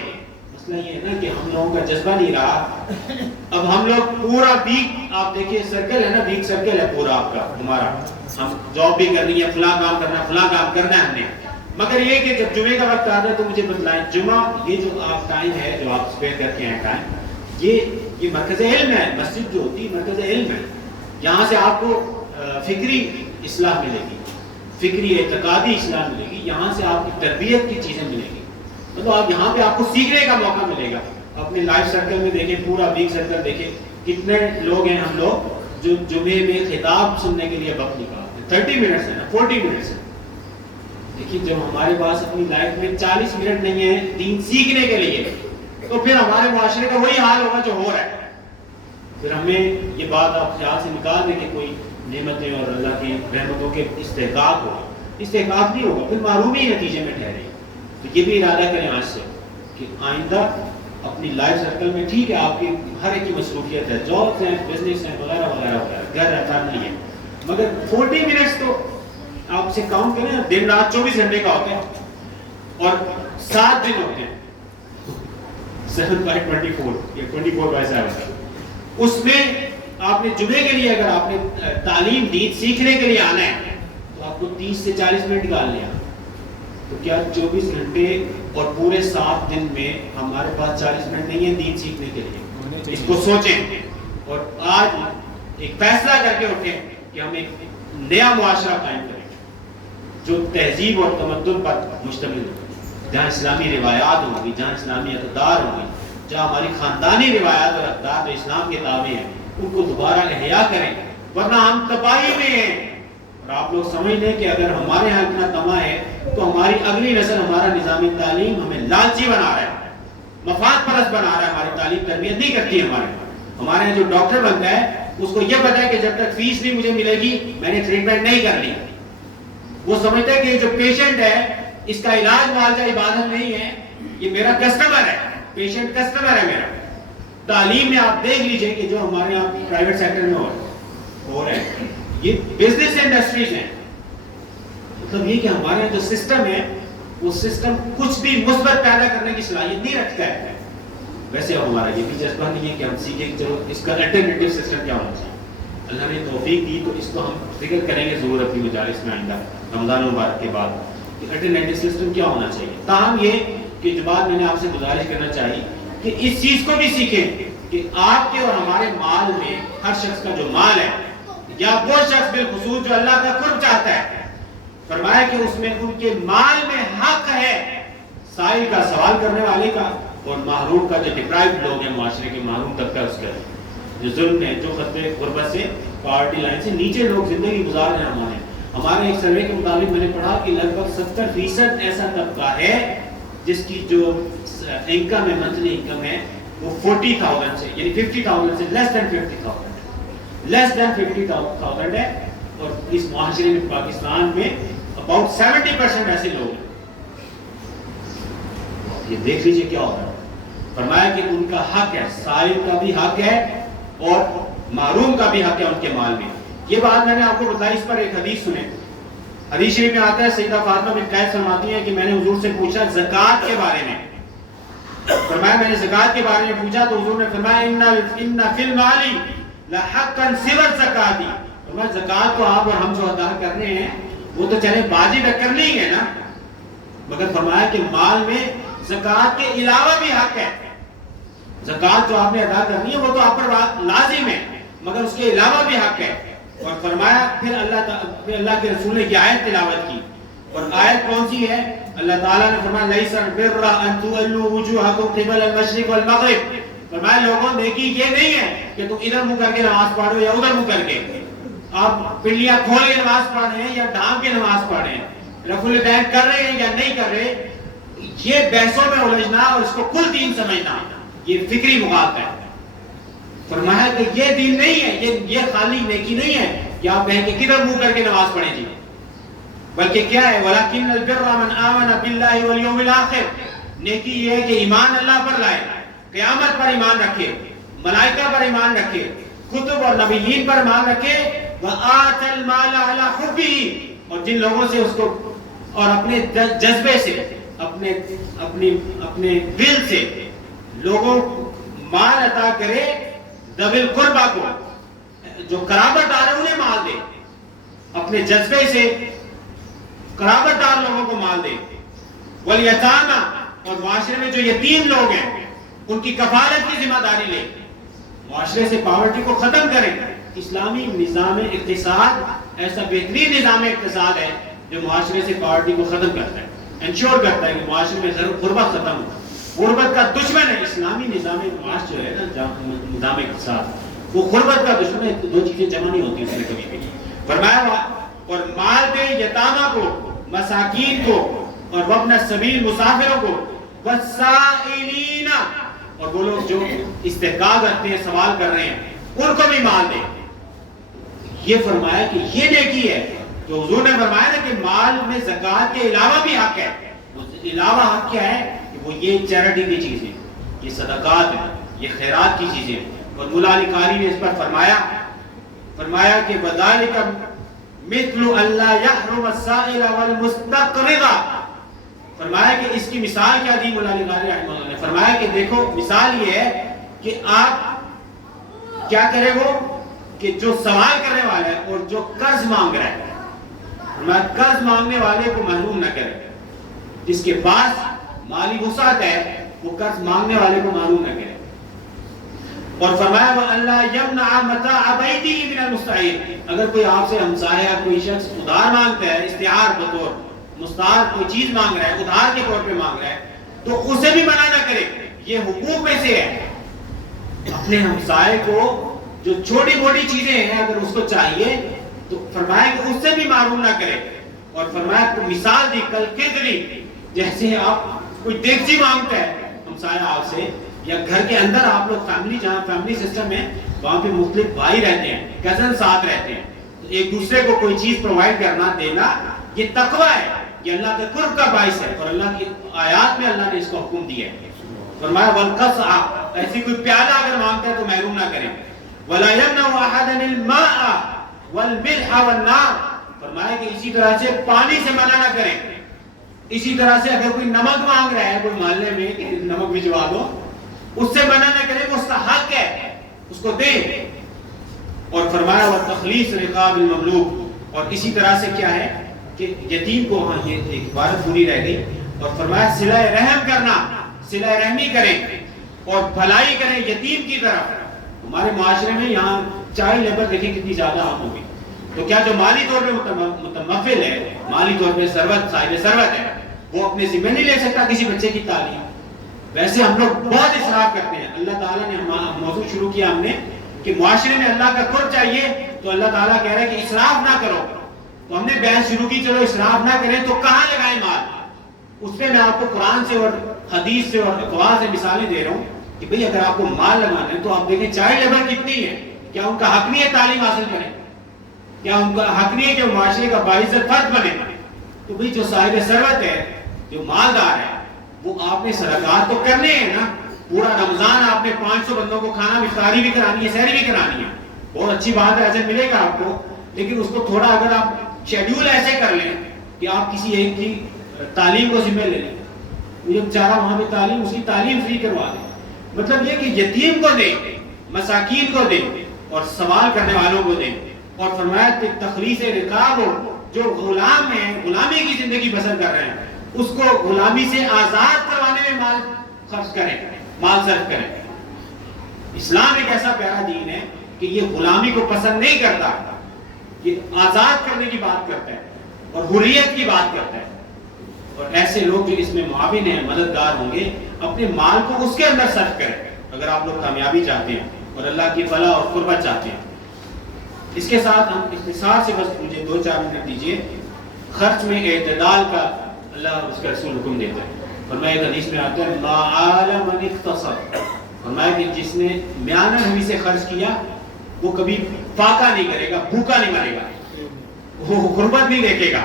مسئلہ یہ ہے نا کہ ہم لوگوں کا جذبہ نہیں رہا. اب ہم لوگ پورا ویک, آپ دیکھیے سرکل ہے نا, ویک سرکل ہے پورا آپ کا ہمارا, ہم جاب بھی کرنی ہے, فلاں کام کرنا ہے, فلاں کام کرنا ہے ہم نے, مگر یہ کہ جب جمعے کا وقت آتا ہے تو مجھے بتلائیں جمعہ یہ جو آپ ٹائم ہے جو آپ اسپیئر کر کے ہیں ٹائم, یہ مرکز علم ہے. مسجد جو ہوتی ہے مرکز علم ہے. یہاں سے آپ کو فکری اصلاح ملے گی, فکری اعتقادی اصلاح ملے گی, یہاں سے آپ کی تربیت کی چیزیں ملیں گی. مطلب آپ یہاں پہ آپ کو سیکھنے کا موقع ملے گا. اپنے لائف سرکل میں دیکھیں, پورا ویک سرکل دیکھیں, کتنے لوگ ہیں ہم لوگ جو جمعے میں خطاب سننے کے لیے وقت نکالتے ہیں. 30 منٹس ہے نا, 40 منٹس ہے. دیکھیے جب ہمارے پاس اپنی لائف میں 40 منٹ نہیں ہے دین سیکھنے کے لیے, تو پھر ہمارے معاشرے کا وہی حال ہوگا جو ہو رہا ہے. پھر ہمیں یہ بات آپ خیال سے نکال دیں کہ کوئی نعمتیں اور اللہ کی رحمتوں کے استحقاق ہو. استحقاق نہیں ہوگا, پھر معرومی نتیجے میں ٹھہرے. تو یہ بھی ارادہ کریں آج سے کہ آئندہ اپنی لائف سرکل میں, ٹھیک ہے آپ کی ہر ایک کی مصروفیت ہے, جابس ہیں, بزنس ہیں, وغیرہ وغیرہ وغیرہ, گھر رہتا نہیں ہے, مگر 40 منٹس تو آپ سے کاؤنٹ کریں. دن رات 24 گھنٹے کا ہوتا ہے اور 7 دن ہوتے ہیں, 7/24 یا 24/7. اس میں آپ نے جمعے کے لیے اگر آپ نے تعلیم دین سیکھنے کے لیے آنا ہے تو آپ کو 30 سے 40 منٹ نکالنے ہیں. تو کیا 24 گھنٹے اور پورے 7 دن میں ہمارے پاس 40 منٹ نہیں ہے دین سیکھنے کے لیے؟ اس کو سوچیں اور آج ایک فیصلہ کر کے اٹھیں کہ ہم ایک نیا معاشرہ قائم کریں جو تہذیب اور تمدن پر مشتمل ہو, جہاں اسلامی روایات ہوں گی, جہاں اسلامی اقدار ہوں گی, جہاں ہماری خاندانی روایات اور اقدار جو اسلام کے تابع ہیں ان کو دوبارہ احیا کریں. ورنہ ہم تباہی میں ہیں. اور آپ لوگ سمجھ لیں کہ اگر ہمارے یہاں اتنا تما ہے تو ہماری اگلی نسل, ہمارا نظام تعلیم ہمیں لالچی بنا رہا ہے, مفاد پرست بنا رہا ہے. ہماری تعلیم تربیت نہیں کرتی ہے. ہمارے یہاں جو ڈاکٹر بنتا ہے اس کو یہ پتا ہے کہ جب تک فیس نہیں مجھے ملے گی میں نے ٹریٹمنٹ نہیں کرنی. وہ سمجھتا ہے کہ یہ جو پیشنٹ ہے اس کا علاج معالجہ عبادت نہیں ہے, یہ میرا کسٹمر ہے, پیشنٹ کسٹمر ہے میرا. تعلیم میں آپ دیکھ لیجئے کہ جو ہمارے یہاں پرائیویٹ سیکٹر میں ہو رہا ہے, یہ بزنس انڈسٹریز ہیں. مطلب یہ کہ ہمارے یہاں جو سسٹم ہے وہ سسٹم کچھ بھی مثبت پیدا کرنے کی صلاحیت نہیں رکھتا ہے. ویسے ہمارا یہ بھی جذبہ نہیں ہے کہ ہم سیکھیں کہ چلو اس کا الٹرنیٹیو سسٹم کیا ہونا چاہیے. اللہ نے توفیق دی تو اس کو ہم فکر کریں گے ضرور اپنی مجالس میں آئندہ رمضان مبارک کے بعد کہ الٹرنیٹیو سسٹم کیا ہونا چاہیے. تاہم یہ کہ جو بات میں نے آپ سے گزارش کرنا چاہیے کہ اس چیز کو بھی سیکھیں کہ آپ کے اور ہمارے مال میں ہر شخص کا جو مال ہے, یا وہ شخص بالخصوص جو اللہ کا قرب چاہتا ہے, فرمایا کہ اس میں ان کے مال میں حق ہے سائل کا, سوال کرنے والے کا, اور محروم کا, جو ڈپرائیوڈ لوگ ہیں معاشرے کے محروم طبقہ اس کا, جو ظلم ہے, جو خطے غربت سے پاورٹی لائن سے نیچے لوگ زندگی گزار رہے ہیں. ہمارے ایک سروے کے مطابق میں نے پڑھا کہ لگ بھگ 70% ایسا طبقہ ہے جس کی جو انکم ہے, منتھلی انکم ہے وہ 40,000 سے, یعنی 50,000 سے لیس دین 50,000 ہے. اور اس معاشرے میں پاکستان میں about 70% ایسے لوگ ہیں. یہ دیکھ لیجئے کیا ہوتا ہے. فرمایا کہ ان کا حق ہے, سائل کا بھی حق ہے اور محروم کا بھی حق ہے ان کے مال میں. یہ بات میں نے آپ کو بتائی, اس پر ایک حدیث سنیں. حدیث شریف میں آتا ہے, سیدہ فاطمہ بنت قیس فرماتی ہیں کہ میں نے حضور سے پوچھا زکوٰۃ کے بارے میں. فرمایا میں نے زکوٰۃ کے بارے میں پوچھا تو حضور نے فرمایا ان فی المال لحقا سوى الزکوٰۃ. فرمایا زکوٰۃ تو آپ اور ہم جو ادا کر رہے ہیں وہ تو چلے واجب کرنی ہی ہے نا, مگر فرمایا کہ مال میں زکوٰۃ کے علاوہ بھی حق ہے. زکوٰۃ جو آپ نے ادا کرنی ہے وہ تو آپ پر لازم ہے, مگر اس کے علاوہ بھی حق ہے. اور فرمایا پھر اللہ کے رسول نے یہ آیت تلاوت کی, اور آیت کون سی ہے؟ اللہ تعالیٰ نے فرمایا لیس البر ان تولوا وجوہکم قبل المشرق والمغرب. فرمایا لوگوں نیکی یہ نہیں ہے کہ تم ادھر منہ کر کے نماز پڑھو یا ادھر منہ کر کے, آپ پنڈلیاں کھول کے نماز پڑھ رہے ہیں یا ڈھانپ کے نماز پڑھ رہے ہیں, رفع الدین کر رہے ہیں یا نہیں کر رہے, یہ بحثوں میں الجھنا اور اس کو کل دین سمجھنا یہ فکری مغالطہ ہے. فرمایا کہ یہ دین نہیں ہے, یہ خالی نیکی نہیں ہے کہ آپ کہیں کہ کدھر منہ کر کے نماز پڑھیں جی, بلکہ کیا ہے وَلَكِنَّ الْبِرَّ مَنْ آمَنَ بِاللَّهِ وَالْيَوْمِ الْآخِرِ. نیکی یہ ہے کہ ایمان اللہ پر لائے, قیامت پر ایمان رکھے, ملائکہ پر ایمان رکھے, کتب اور نبیین پر ایمان رکھے, وَآتَ الْمَالَ عَلَى حُبِّهِ. اور جن لوگوں سے اس کو اور اپنے جذبے سے, اپنے دل سے لوگوں مال عطا کرے, ذوی القربہ کو, جو قرابت دار ہے انہیں مال دے, اپنے جذبے سے قرابت دار لوگوں کو مال دے. والیتامى, اور معاشرے میں جو یتیم لوگ ہیں ان کی کفالت کی ذمہ داری لیں، معاشرے سے پاورٹی کو ختم کریں۔ اسلامی نظام اقتصاد ایسا بہترین نظام اقتصاد ہے جو معاشرے سے پاورٹی کو ختم کرتا ہے، انشور کرتا ہے کہ معاشرے میں غربت ختم ہو۔ غربت کا دشمن ہے اسلامی نظام معاش جو ہے نا، نظام اقتصاد، وہ غربت کا دشمن ہے۔ دو چیزیں جمع نہیں ہوتی اس میں کبھی بھی۔ فرمایا اور مال دے یتامہ کو، مساکین کو، اور وابن السبیل مسافروں کو، والسائلین، اور وہ لوگ جو استحقاق رکھتے ہیں، سوال کر رہے ہیں، ان کو بھی مال دیں۔ یہ فرمایا کہ یہ نیکی ہے جو حضور نے فرمایا نا کہ مال میں زکوٰۃ کے علاوہ بھی حق ہے۔ علاوہ حق کیا ہے کہ وہ یہ چیریٹی کی چیزیں، یہ صدقات ہیں، یہ خیرات کی چیزیں۔ اور مولا علی قاری نے اس پر فرمایا کہ وذالک مثل اللہ یحرم السائل والمستقرض، فرمایا کہ اس کی مثال کیا دی مولا علی قاری رحمہ اللہ نے؟ فرمایا کہ دیکھو مثال یہ ہے کہ آپ کیا کرے وہ کہ جو سوال کرنے والا ہے اور جو قرض مانگ رہا ہے، فرمایا قرض مانگنے والے کو محروم نہ کرے۔ جس کے پاس مالی وسعت ہے وہ قرض مانگنے والے کو محروم نہ کرے۔ اور فرمایا وَأَلَّا يَمْنَعَ مَتَاعَ بَيْتِهِ مِنَ الْمُسْتَعِيرِ، اگر کوئی آپ سے ہمسایہ کوئی شخص ادھار مانگتا ہے، استعار بطور مستعار کوئی چیز مانگ رہا ہے، ادھار کے طور پہ مانگ رہا ہے، تو اسے بھی منع نہ کرے۔ یہ حقوق میں سے ہے، اپنے ہمسائے کو جو چھوٹی موٹی چیزیں ہیں اگر اس کو چاہیے تو فرمایا کہ اس سے بھی معروم نہ کرے۔ اور فرمایا کہ مثال دی کل قدری، جیسے آپ کوئی دیگچی مانگتا ہے ہمسایہ آپ سے، یا گھر کے اندر آپ لوگ فیملی، جہاں فیملی سسٹم ہے وہاں پہ مختلف بھائی رہتے ہیں، کزن ساتھ رہتے ہیں، تو ایک دوسرے کو کوئی چیز پرووائڈ کرنا دینا یہ تقویٰ ہے، یہ اللہ کے قرب کا باعث ہے، اور اللہ کی آیات میں اللہ نے اس کو حکم دیا ہے۔ فرمایا والقصع، ایسی کوئی پیالہ اگر مانگتا ہے تو محروم نہ کریں۔ ولا يمنع احدا الماء والملح والنار، فرمایا کہ اسی طرح سے پانی سے منع نہ کریں۔ اسی طرح سے اگر کوئی نمک مانگ رہا ہے کوئی محلے میں کہ نمک بھجوا دو، اس سے منع نہ کریں، وہ اس کا حق ہے، اس کو دیں۔ اور فرمایا وتخلیص رقاب المملوک، اور اسی طرح سے کیا ہے کہ یتیم کو، ہاں یہ ایک عبارت پوری رہ گئی، اور فرمایا صلہ رحم کرنا، صلہ رحمی کریں اور بھلائی کریں یتیم کی طرف۔ ہمارے معاشرے میں یہاں چائلڈ لیبر دیکھیں کتنی زیادہ عام ہوگی، تو کیا جو مالی طور پہ متمول ہے، مالی طور پہ ثروت، صاحب ثروت ہے، وہ اپنے ذمہ نہیں لے سکتا کسی بچے کی تعلیم؟ ویسے ہم لوگ بہت اسراف کرتے ہیں۔ اللہ تعالیٰ نے موضوع شروع کیا ہم نے کہ معاشرے میں اللہ کا قرب چاہیے، تو اللہ تعالیٰ کہہ رہا ہے کہ اسراف نہ کرو، تو ہم نے بحث شروع کی چلو اسراف نہ کریں تو کہاں لگائیں مال؟ اس میں آپ کو قرآن سے اور حدیث سے اور اقوال سے مثالیں دے رہا ہوں کہ بھئی اگر آپ کو مال لگانا ہے تو آپ دیکھیں چائلڈ لیبر کتنی ہے، کیا ان کا حق نہیں ہے تعلیم حاصل کریں؟ کیا ان کا حق نہیں ہے کہ معاشرے کا باعزت فرد بنے؟ تو بھئی جو صاحب ثروت ہے، جو مالدار ہے، وہ آپ نے صدقات تو کرنے ہیں نا۔ پورا رمضان آپ نے 500 بندوں کو کھانا افطاری بھی کرانی ہے، سحری بھی کرانی ہے، بہت اچھی بات ہے، اجر ملے گا آپ کو، لیکن اس کو تھوڑا اگر آپ شیڈیول ایسے کر لیں کہ آپ کسی ایک کی تعلیم کو ذمہ لے لیں، یہ بیچارہ وہاں پہ تعلیم، اس کی تعلیم فری کروا دیں۔ مطلب یہ کہ یتیم کو دیں، مساکین کو دیں، اور سوال کرنے والوں کو دیں۔ اور فرمایا کہ تخلیص رقاب، جو غلام ہیں، غلامی کی زندگی بسر کر رہے ہیں، اس کو غلامی سے آزاد کروانے میں مال خرچ کریں، مال صرف کریں۔ اسلام ایک ایسا پیارا دین ہے کہ یہ غلامی کو پسند نہیں کرتا، یہ آزاد کرنے کی بات کرتا ہے اور حریت کی بات کرتا ہے۔ اور ایسے لوگ جو اس میں معاون ہیں، مددگار ہوں گے، اپنے مال کو اس کے اندر صرف کریں اگر آپ لوگ کامیابی چاہتے ہیں اور اللہ کی فلاح اور قربت چاہتے ہیں۔ اس کے ساتھ ہم اختصار سے بس مجھے 2-4 منٹ دیجیے۔ خرچ میں اعتدال کا اللہ اور اس کا رسول حکم دیتے ہیں۔ فرمایا ایک حدیث میں آتا ہے ما آل من اقتصد، فرمایا کہ جس نے میانہ روی سے خرچ کیا وہ کبھی فاقہ نہیں کرے گا، بھوکا نہیں مرے گا، وہ غربت نہیں دیکھے گا۔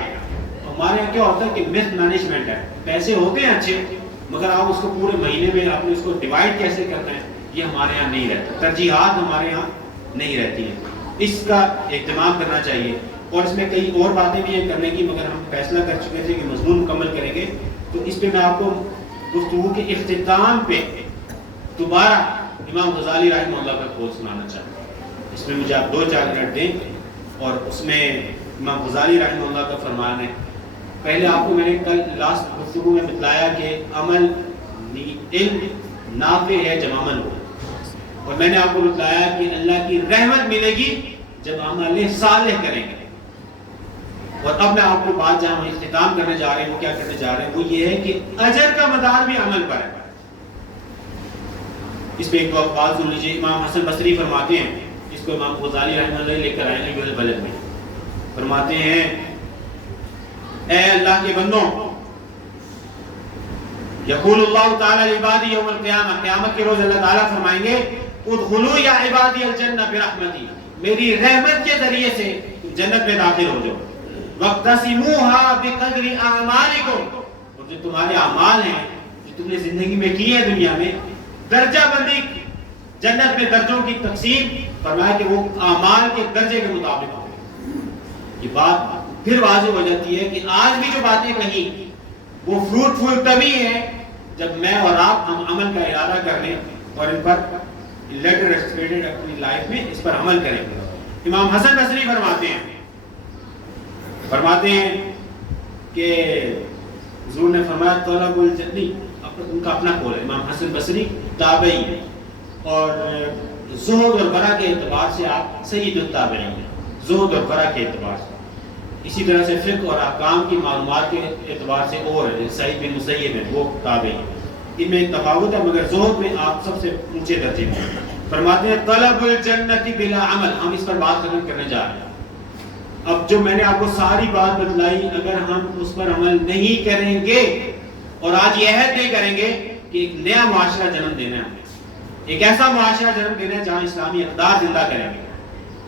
ہمارے یہاں کیا ہوتا ہے کہ مس مینجمنٹ ہے، پیسے ہوتے ہیں اچھے مگر آپ اس کو پورے مہینے میں آپ نے اس کو ڈیوائڈ کیسے کرنا ہے، یہ ہمارے یہاں نہیں رہتا، ترجیحات ہمارے یہاں نہیں رہتی ہیں۔ اس کا اہتمام کرنا چاہیے، اور اس میں کئی اور باتیں بھی ہیں کرنے کی، مگر ہم فیصلہ کر چکے تھے کہ مضمون مکمل کریں گے، تو اس پہ میں آپ کو گفتگو کے اختتام پہ دوبارہ امام غزالی رحمہ اللہ کا قول سنانا چاہتا ہوں۔ اس میں مجھے آپ 2-4 منٹ دیں، اور اس میں امام غزالی رحمہ اللہ کا فرمان ہے۔ پہلے آپ کو میں نے کل لاسٹ گفتگو میں بتلایا کہ عمل، علم نافع ہے جب عمل ہو. اور میں نے آپ کو بتایا کہ اللہ کی رحمت ملے گی جب عمل صالح کریں گے. اور اب میں آپ کو بات جہاں اختتام کرنے جا رہے ہیں وہ کیا کرنے جا رہے ہیں وہ یہ ہے کہ اجر کا مدار بھی عمل پر ہے. اس پہ ایک بات سن لیجیے. امام حسن بصری فرماتے ہیں, اس کو امام غزالی رحمۃ اللہ لے کر آئے ہیں البلد میں, فرماتے ہیں اے اللہ کے بندوں, یقول اللہ تعالی لعبادی یوم القیامہ, قیامت کے روز اللہ تعالیٰ فرمائیں گے ادخلوا یا عبادی الجنہ برحمتی, میری رحمت کے ذریعے سے جنت میں داخل ہو جاؤ. وَاقْتَسِمُوهَا بِقَدْرِ أَعْمَالِكُمْ, اور جو تمہارے اعمال ہیں جو تم نے زندگی میں کی ہے دنیا میں, درجہ بندی جنت میں درجوں کی تقسیم فرمایا کہ وہ اعمال کے درجے کے مطابق ہو. یہ بات پھر واضح ہو جاتی ہے کہ آج بھی جو باتیں کہیں وہ فروٹفل تبھی ہے جب میں اور آپ ہم عمل کا ارادہ کر لیں اور ان پر لیٹر ایکسپیریڈ اپنی لائف میں اس پر عمل کریں. امام حسن بصری فرماتے ہیں کہ حضور نے فرمایا طلب الجنی, ان کا اپنا قول ہے. امام حسن بصری تابعی ہے اور زہد اور ورع کے اعتبار سے آپ سید التابعین ہیں, زہد اور ورع کے اعتبار سے. اسی طرح سے فقہ اور احکام کی معلومات کے اعتبار سے اور سعید بن مسیب ہیں, وہ تابعی ہیں. ان میں تفاوت ہے مگر زہد میں آپ سب سے اونچے درجے میں. فرماتے ہیں طلب الجنت بلا عمل, ہم اس پر بات ختم کرنے جا رہے ہیں. اب جو میں نے آپ کو ساری بات بتلائی, اگر ہم اس پر عمل نہیں کریں گے اور آج یہ عہد نہیں کریں گے کہ ایک نیا معاشرہ جنم دینا ہے, ایک ایسا معاشرہ جنم دینا ہے جہاں اسلامی اقدار زندہ کریں گے,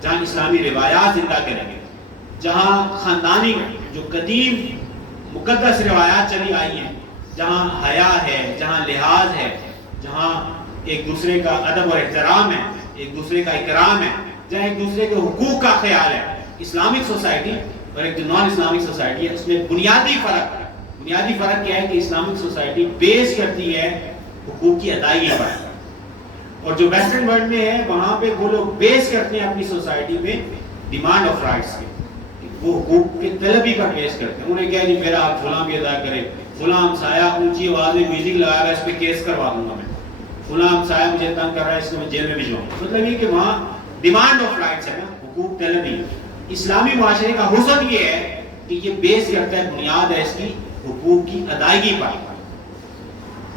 جہاں اسلامی روایات زندہ کریں گے, جہاں خاندانی جو قدیم مقدس روایات چلی آئی ہیں, جہاں حیا ہے, جہاں لحاظ ہے, جہاں ایک دوسرے کا ادب اور احترام ہے, ایک دوسرے کا اکرام ہے, جہاں ایک دوسرے کے حقوق کا خیال ہے. اسلامک سوسائٹی اور ایک جو نان اسلامک سوسائٹی ہے اس میں بنیادی فرق کیا ہے کہ اسلامک سوسائٹی بیس کرتی ہے حقوق کی ادائیگی پر, اور جو ویسٹرن ورلڈ میں ہے وہاں پہ وہ لوگ بیس کرتے ہیں اپنی سوسائٹی میں ڈیمانڈ آف رائٹس کی, وہ حقوق کے طلبی پر بیس کرتے ہیں. انہیں کہا جی میرا آپ فلاں بھی ادا کرے, فلاں ہمسایہ اونچی آواز میں میوزک لگا رہا ہے اس پہ کیس کروا دوں گا میں, فلاں ہمسایہ مجھے تنگ کر رہا ہے اس کو میں جیل میں بھجواؤں. مطلب یہ کہ وہاں ڈیمانڈ آف رائٹس ہے نا, حقوق طلبی. اسلامی معاشرے کا حسن یہ ہے کہ یہ بیس کرتا ہے, بنیاد ہے اس کی حقوق کی ادائیگی پر.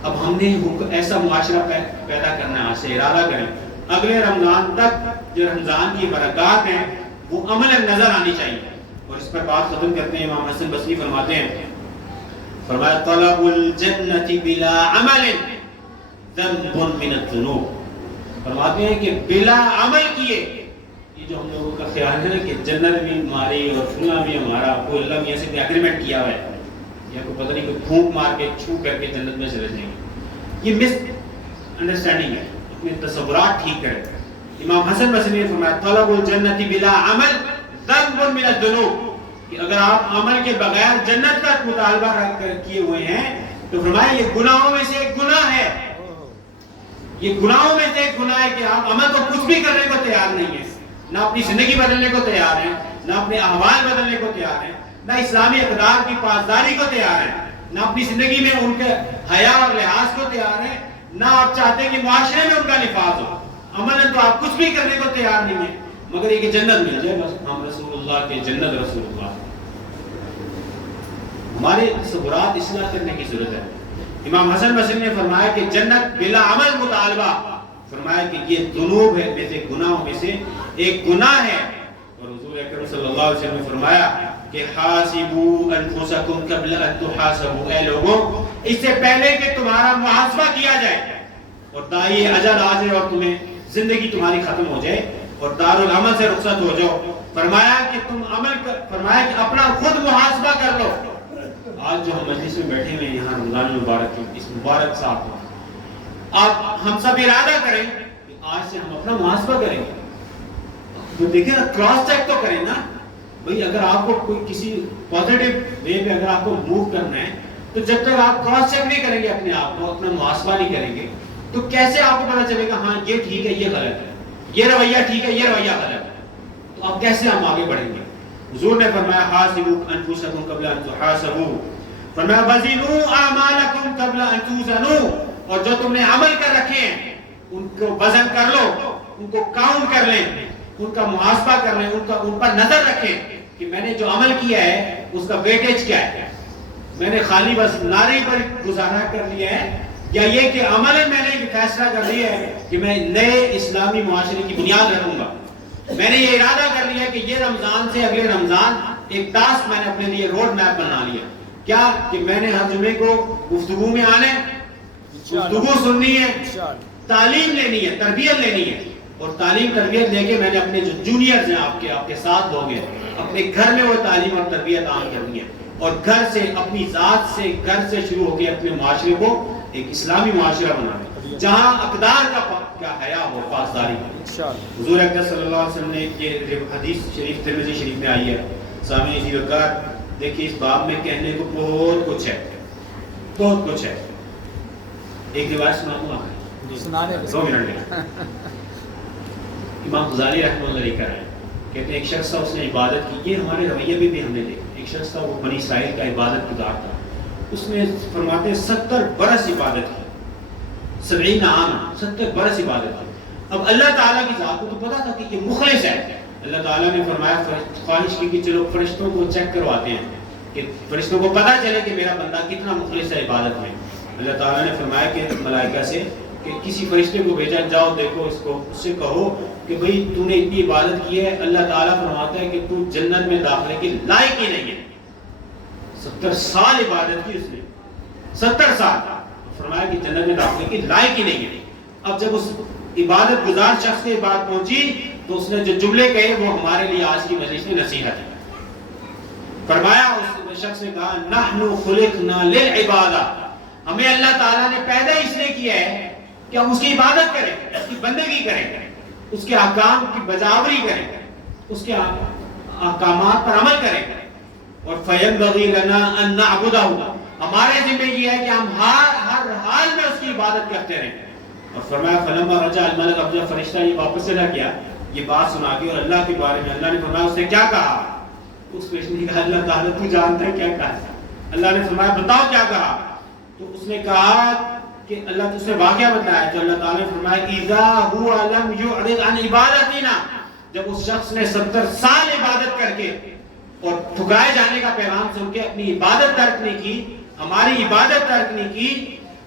اب ہم نے ایسا معاشرہ پیدا کرنا ہے, آج سے ارادہ کریں اگلے رمضان تک جو رمضان کی برکات ہیں وہ عمل نظر آنی چاہیے. اور اس پر بات ختم کرتے ہیں. امام حسن بصری فرماتے ہیں, فرمایا طلب الجنت بلا عمل ذنب من الذنوب, فرماتے ہیں کہ بلا عمل کیے, یہ جو ہم لوگوں کا خیال ہے کہ جنت بھی ہماری اور فلاں بھی ہمارا, کوئی اللہ میاں سے ایگریمنٹ کیا ہوا ہے یا کوئی پتہ نہیں کوئی پھونک مار کے چھو کر کے جنت میں چلے جائیں گے, یہ مس انڈرسٹینڈنگ ہے. اپنے تصورات ٹھیک کریں. امام حسن بصری نے فرمایا طلب الجنت بلا عمل ذنب من الذنوب, کہ اگر آپ عمل کے بغیر جنت کا مطالبہ کیے ہوئے ہیں تو فرمایا یہ گناہوں میں سے ایک گناہ ہے. یہ گناہوں میں سے ایک گناہ ہے کہ آپ عمل کو کچھ بھی کرنے کو تیار نہیں ہیں, نہ اپنی زندگی بدلنے کو تیار ہیں, نہ اپنے احوال بدلنے کو تیار ہیں, نہ اسلامی اقدار کی پاسداری کو تیار ہیں, نہ اپنی زندگی میں ان کے حیا اور لحاظ کو تیار ہیں, نہ آپ چاہتے ہیں کہ معاشرے میں ان کا نفاذ ہو. عملاً تو آپ کچھ بھی کرنے کو تیار نہیں ہیں مگر یہ کہ جنت مل جائے, بس ہم رسول اللہ کے جنت رسول اللہ. ہمارے تصورات اصلاح کرنے کی ضرورت ہے. امام حسن بصری نے فرمایا کہ جنت بلا عمل مطالبہ, فرمایا کہ یہ ذنوب ہے میں سے, گناہوں میں سے ایک گناہ ہے. اور حضور اکرم صلی اللہ علیہ وسلم نے فرمایا کہ حاسبوا انفسکم قبل ان تحاسبوا, اے لوگوں اس سے پہلے کہ تمہارا محاسبہ کیا جائے اور دائی اجل آ جائے اور تمہیں زندگی تمہاری ختم ہو جائے اور دارالعمل سے رخصت ہو جاؤ, فرمایا کہ تم فرمایا کہ اپنا خود محاسبہ کر لو. آج جو ہم مجلس میں بیٹھے ہوئے ہیں یہاں رمضان المبارک کی اس مبارک ساتھ میں, آپ ہم سب ارادہ کریں کہ آج سے ہم اپنا محاسبہ کریں گے. تو دیکھیں نا, کراس چیک تو کریں نا بھئی. اگر آپ کو کوئی کسی پازیٹیو وے میں اگر آپ کو موو کرنا ہے تو جب تک آپ کراس چیک نہیں کریں گے اپنے آپ کو, اپنا محاسبہ نہیں کریں گے تو کیسے آپ کو پتا چلے گا ہاں یہ ٹھیک ہے یہ غلط ہے, یہ رویہ ٹھیک ہے یہ رویہ غلط ہے, تو آپ کیسے ہم آگے بڑھیں گے. حضور نے فرمایا حاسبوا انفسکم قبل ان تحاسبوا, فرمایا وزنوا اعمالکم قبل ان توزنوا, اور جو تم نے عمل کر رکھے ہیں ان کو وزن کر لو، ان کو کاؤنٹ کر لیں، ان کا محاسبہ کر لیں، ان پر نظر رکھیں کہ میں نے جو عمل کیا ہے اس کا ویٹیج کیا ہے. میں نے خالی بس نعرے پر گزارا کر لیا ہے یا یہ کہ عملاً میں نے یہ فیصلہ کر لیا ہے کہ میں نئے اسلامی معاشرے کی بنیاد رکھوں گا. میں نے یہ ارادہ کر لیا کہ یہ رمضان سے اگلے رمضان ایک ٹاسک میں نے اپنے لیے روڈ میپ بنا لیا. کیا کہ میں نے ہر جمعے کو گفتگو میں آنے، گفتگو سننی ہے، تعلیم لینی ہے، تربیت لینی ہے. اور تعلیم تربیت لے کے میں نے اپنے جو جونیئرز ہیں آپ کے ساتھ لوگ ہیں اپنے گھر میں وہ تعلیم اور تربیت عام کرنی ہے. اور گھر سے اپنی ذات سے گھر سے شروع ہو کے اپنے معاشرے کو ایک اسلامی معاشرہ بنانا جہاں اقدار کا حیا ہو، پاسداری ہو. حضور اکرم صلی اللہ علیہ وسلم نے یہ حدیث شریف ترمذی شریف میں آئی ہے. سامعین اسی وقت دیکھیے اس باب میں کہنے کو بہت کچھ ہے، بہت کچھ ہے. ایک روایت سناؤں آپ 2 منٹ لیں. امام غزالی رحمۃ اللہ علیہ کرائے کہتے ہیں ایک شخص تھا، اس نے عبادت کی. یہ ہمارے رویے بھی ہم نے دیکھا. ایک شخص تھا، وہ بنی اسرائیل کا عبادت گزار تھا. اس نے فرماتے ہیں 70 برس عبادت کی، 70 عام 70 برس عبادت کی. اب اللہ تعالیٰ کی ذات کو تو پتا تھا کہ یہ مخلص ہے. اللہ تعالیٰ نے فرمایا خواہش کی کہ چلو فرشتوں کو چیک کرواتے ہیں کہ فرشتوں کو پتا چلے کہ میرا بندہ کتنا مخلص ہے عبادت میں. اللہ تعالیٰ نے فرمایا کہ ملائکہ سے کہ کسی فرشتے کو بھیجا، جاؤ دیکھو اس کو، اس سے کہو کہ بھئی تو نے اتنی عبادت کی ہے، اللہ تعالیٰ فرماتا ہے کہ تو جنت میں داخلے کی لائق ہی نہیں ہے. 70 سال عبادت کی اس نے، 70 سال فرمایا کہ جنت میں داخلے کی لائق ہی نہیں ہے. اب جب اس عبادت گزار شخص سے بات پہنچی تو اس نے جو جملے کہے وہ ہمارے لیے آج کی مجلس میں نصیحت ہے. فرمایا اس شخص نے کہا نحن خلقنا للعبادہ، ہمیں اللہ تعالیٰ نے پیدا اس لیے کیا ہے کہ ہم اس کی عبادت کریں، اس کی بندگی کریں، اس کے احکام کی بجاوری کریں، اس کے احکامات پر عمل کریں. اور فَيَنْبَغِي لَنَا أَن نَعْبُدَهُ، ہمارے ذمہ یہ ہے کہ ہم ہر حال میں اس کی عبادت کرتے رہیں. اور فرمایا فَلَمَّا رَجَعَ الْمَلَكُ، اب جب فرشتہ یہ واپس چلا گیا یہ بات سنا کے اور اللہ کے بارے میں اللہ نے فرمایا اس نے کیا کہا. اس فرشتے نے کہا اللہ تعالیٰ تو جانتا ہے کیا کہا. اللہ نے فرمایا بتاؤ کیا کہا. تو اس نے کہا کہ اللہ تو اس نے واقعہ بتایا. تو اللہ تعالیٰ نے فرمایا اِذَا هُوَ لَمْ يُعْرِضْ عَنْ عِبَادَتِنَا، جب اس شخص نے 70 سال عبادت کر کے اور ٹھکرائے جانے کا پیغام سن کے اپنی عبادت ترک نہیں کی، ہماری عبادت ترک نہیں کی،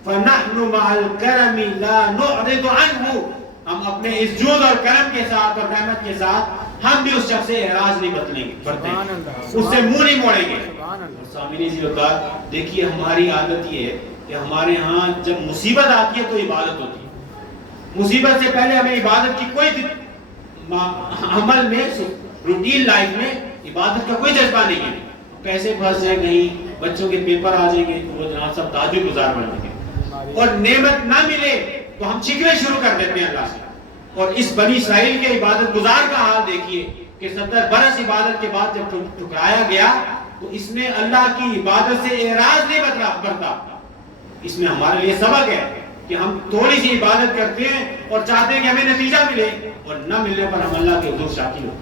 فَنَحْنُ مَعَ الْكَرَمِ لَا نُعْرِضُ عَنْهُ، ہم اپنے اس جود اور کرم کے ساتھ اور رحمت کے ساتھ ہم بھی اس شخص سے اعراض نہیں برتیں گے، اس سے منہ نہیں موڑیں گے. سامعین اسی وقت دیکھیے ہماری عادت یہ ہے کہ ہمارے ہاں جب مصیبت آتی ہے تو عبادت ہوتی ہے. مصیبت سے پہلے ہمیں عبادت کی کوئی عمل میں روٹین لائف میں عبادت کا کوئی جذبہ نہیں ہے. پیسے پھنس جائیں کہیں، بچوں کے پیپر آ جائیں گے تو وہ جناب سب تاجر گزار بن جائیں گے، اور نعمت نہ ملے تو ہم شکوے شروع کر دیتے ہیں اللہ سے. اور اس بنی اسرائیل کے عبادت گزار کا حال دیکھیے کہ 70 برس عبادت کے بعد جب ٹھکرایا گیا تو اس نے اللہ کی عبادت سے اعراض نہیں برتا. اس میں ہمارے لیے سبق ہے کہ ہم تھوڑی سی عبادت کرتے ہیں اور چاہتے ہیں کہ ہمیں نتیجہ ملے، اور نہ ملنے پر ہم اللہ کے حضور شاکر ہو.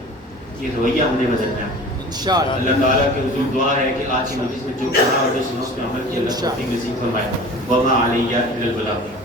یہ رویہ ہمیں بدلنا ہے انشاءاللہ. اللہ تعالیٰ کے حضور دعا ہے کہ آج کی مجلس میں جو کہا اور جو سنا اس پہ عمل کیا اللہ توفیق نصیب فرمائے. وما علیہ الا البلاغ.